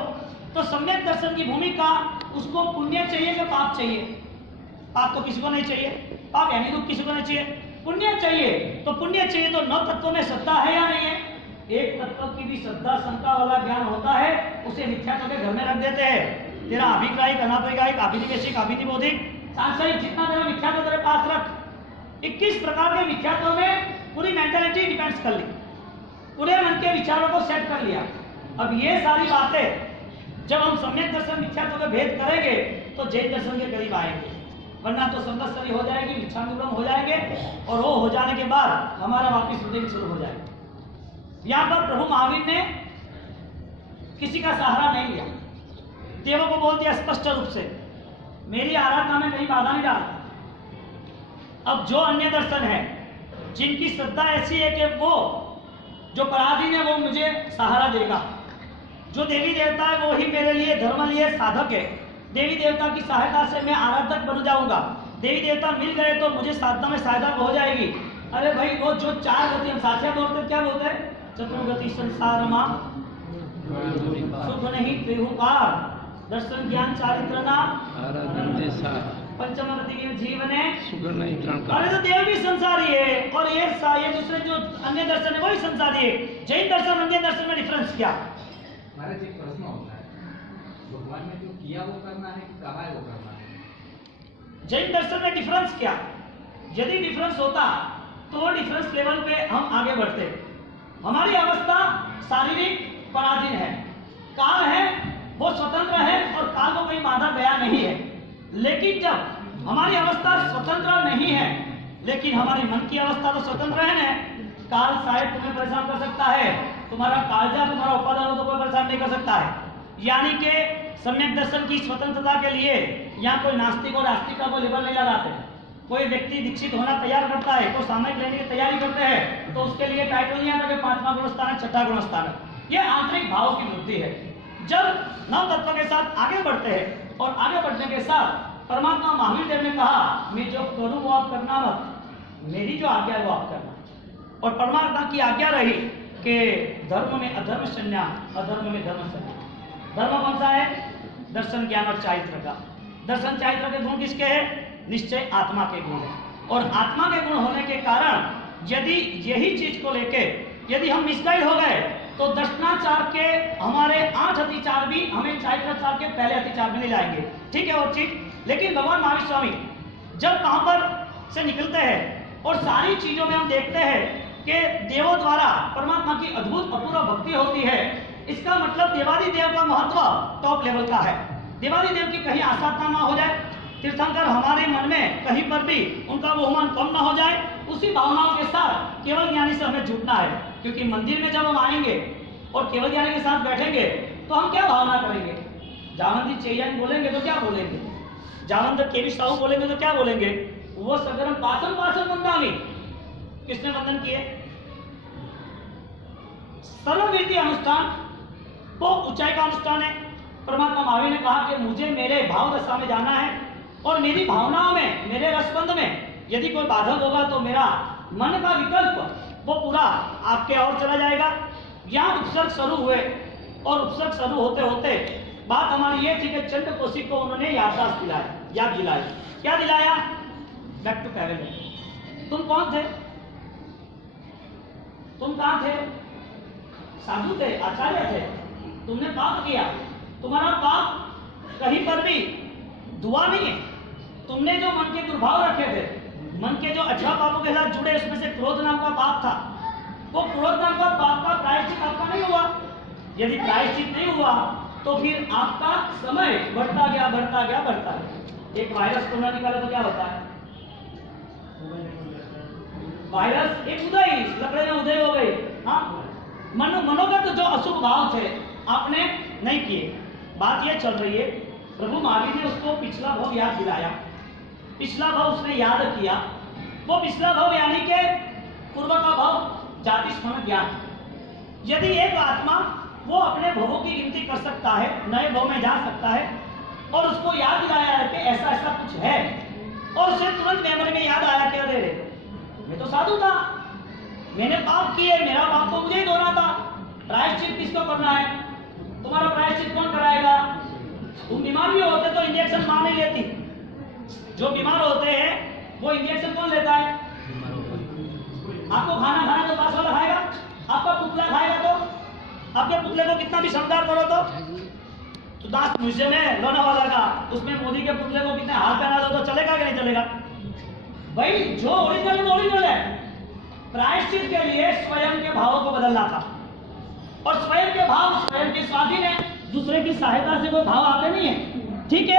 तो सम्यक दर्शन की भूमिका, उसको पुण्य चाहिए कि पाप चाहिए? पाप तो किसी को नहीं चाहिए, पाप यानी दुख किसी को नहीं चाहिए, पुण्य चाहिए। तो पुण्य चाहिए तो 9 तत्वों में श्रद्धा है या नहीं है? एक तत्व की भी श्रद्धा शंका वाला ज्ञान होता है, उसे मिथ्यात्व के घर में रख देते हैं। तेरा अभिग्राहिक, अनाभिग्राहिक, अभिनिवेशिक, अभिनिबोधिक, सांसारिक, जितना तेरा मिथ्यात्व तेरे पास रख। 21 प्रकार के मिथ्यात्व में पूरी मेंटालिटी डिपेंड्स कर ली, पूरे मन के विचारों को सेट कर लिया। अब ये सारी बातें जब हम सम्यक दर्शन मिथ्यात्व का भेद करेंगे तो जैन दर्शन के करीब आएंगे, वरना तो संवत्सरी हो जाएगी, मिथ्यानुगम हो जाएंगे, और वो हो जाने के बाद हमारा वापिस उदय शुरू हो जाएगा। यहाँ पर प्रभु महावीर ने किसी का सहारा नहीं लिया, देवों को बोल दिया स्पष्ट रूप से, मेरी आराधना में कहीं बाधा नहीं डाल। अब जो अन्य दर्शन है, जिनकी श्रद्धा ऐसी है कि वो जो पराधीन है वो मुझे सहारा देगा, जो देवी देवता है वो ही मेरे लिए धर्म लिए साधक है, देवी देवता की सहायता से मैं आराधक बन जाऊंगा, देवी देवता मिल गए तो मुझे साधना में सहायता हो जाएगी। अरे भाई वो जो चार गति हम साथिया बोलते क्या बोलते हैं, चतुर्गति संसार मां सुख नहीं त्रिहुपार, दर्शन ज्ञान चारित्र नाम पंचम गति के जीवन है। अरे तो देव भी संसारी है और ये दूसरे जो अन्य दर्शन है वही संसारी है। जैन दर्शन अन्य दर्शन में डिफरेंस क्या? महाराज एक प्रश्न होता है, भगवान ने जो किया वो करना है, कहा है वो करना है। जैन दर्शन में डिफरेंस क्या? यदि डिफरेंस होता तो वो डिफरेंस लेवल पे हम आगे बढ़ते। हमारी अवस्था शारीरिक पराधीन है, काल है वो स्वतंत्र है और काल को कहीं बांधा गया नहीं है। लेकिन जब हमारी अवस्था स्वतंत्र नहीं है, लेकिन हमारी मन की अवस्था तो स्वतंत्र है ना, काल शायद तुम्हें परेशान कर सकता है, तुम्हारा कालजा तुम्हारा उपादान तो कोई परेशान नहीं कर सकता है। यानी कि सम्यक दर्शन की स्वतंत्रता के लिए यहाँ कोई नास्तिक और आस्तिक का कोई लेबल नहीं लगाते। कोई व्यक्ति दीक्षित होना तैयार करता है, कोई सामयिक लेने की तैयारी करते हैं तो उसके लिए टाइटल नहीं आता कि 5वां गुणस्थान है, 6ठा गुणस्थान है। ये आंतरिक भाव की वृद्धि है। जब नव तत्व के साथ आगे बढ़ते हैं और आगे बढ़ने के साथ परमात्मा महावीर देव ने कहा, मैं जो करूं वो आप करना मत, मेरी जो आज्ञा है वो आप करना। और परमात्मा की आज्ञा रही कि धर्म में अधर्म संन्यास, अधर्म में धर्म संन्यास। धर्म कौन सा है? दर्शन ज्ञान और चारित्र का। दर्शन चारित्र के गुण किसके हैं? निश्चय आत्मा के गुण है। और आत्मा के गुण होने के कारण यदि यही चीज को लेके यदि हम मिसगाइड हो गए तो दर्शनाचार के हमारे 8 अतिचार भी हमें चारित्राचार के पहले अतिचार में नहीं लाएंगे। ठीक है और चीज, लेकिन भगवान महावीर स्वामी जब वहां पर से निकलते हैं और सारी चीजों में हम देखते हैं कि देवों द्वारा परमात्मा की अद्भुत अपूर्व भक्ति होती है। इसका मतलब देवादि देव का महत्व टॉप लेवल का है। देवादि देव की कहीं आस्थापना ना हो जाए, तीर्थंकर हमारे मन में कहीं पर भी उनका बहुमान कम ना हो जाए, उसी भावनाओं के साथ केवल ज्ञानी से हमें जुटना है। क्योंकि मंदिर में जब हम आएंगे और केवल ज्ञानी के साथ बैठेंगे तो हम क्या भावना करेंगे? जावंती चेयन बोलेंगे तो क्या बोलेंगे? जावंत केवी साहू बोलेंगे तो क्या बोलेंगे? वो सगरम पासन पासन बंदामी किसने वंदन किए? सर्वविधि अनुष्ठान तो ऊंचाई का अनुष्ठान है। परमात्मा महावीर ने कहा कि मुझे मेरे भाव दशा में जाना है और मेरी भावनाओं में, मेरे रसबंध में यदि कोई बाधक होगा तो मेरा मन का विकल्प वो पूरा आपके और चला जाएगा। यहाँ उपसर्ग शुरू हुए और उपसर्ग शुरू होते होते बात हमारी ये थी कि चंड कोशी को उन्होंने याददाश्त दिलाया, याद दिलाई। क्या दिलाया? Back to pavilion. तुम कौन थे? तुम कहाँ थे? साधु थे, आचार्य थे, तुमने पाप किया। तुम्हारा पाप कहीं पर भी दुआ नहीं है। तुमने जो मन के दुर्भाव रखे थे, मन के जो अच्छा पापों के साथ जुड़े, उसमें से क्रोध नाम का पाप था। वो क्रोध नाम का पाप का प्रायश्चित आपका नहीं हुआ। यदि प्रायश्चित नहीं हुआ तो फिर आपका समय बढ़ता गया, बढ़ता गया, बढ़ता गया। एक वायरस कोरोना निकाला तो क्या होता है? वायरस एक उदय, लकड़े में उदय हो गई। हाँ, मनोगत जो अशुभ भाव थे आपने नहीं किए। बात ये चल रही है, प्रभु महावीर ने उसको पिछला भव याद दिलाया। पिछला भव उसने याद किया। वो पिछला भव यानी कि पूर्व का भव जाति स्मरण ज्ञान। यदि एक आत्मा वो अपने भवों की गिनती कर सकता है, नए भव में जा सकता है और उसको याद दिलाया है कि ऐसा ऐसा कुछ है और उसे तुरंत मेमोरी में याद आया कि अरे मैं तो साधु था, मैंने पाप किए, मेरा पाप तो मुझे ही धोना था, प्रायश्चित किसको करना है? तुम्हारा प्रायश्चित कौन कराएगा? तुम बीमार भी होते तो इंजेक्शन मां नहीं लेती। जो बीमार होते हैं वो इंजेक्शन कौन लेता है? आपको खाना खाना तो पास वाला खाएगा, आपका पुतला खाएगा तो आपके पुतले को कितना भी श्रमदार करो तो दास म्यूजियम है लोनावाला का, उसमें मोदी के पुतले को कितने हार पहना दो तो चलेगा कि नहीं चलेगा? भाई जो ओरिजिनल है वो ओरिजिनल है। प्रायश्चित के लिए स्वयं के भावों को बदलना था और स्वयं के भाव स्वयं के स्वाधीन है, दूसरे की सहायता से कोई भाव आते नहीं है। ठीक है।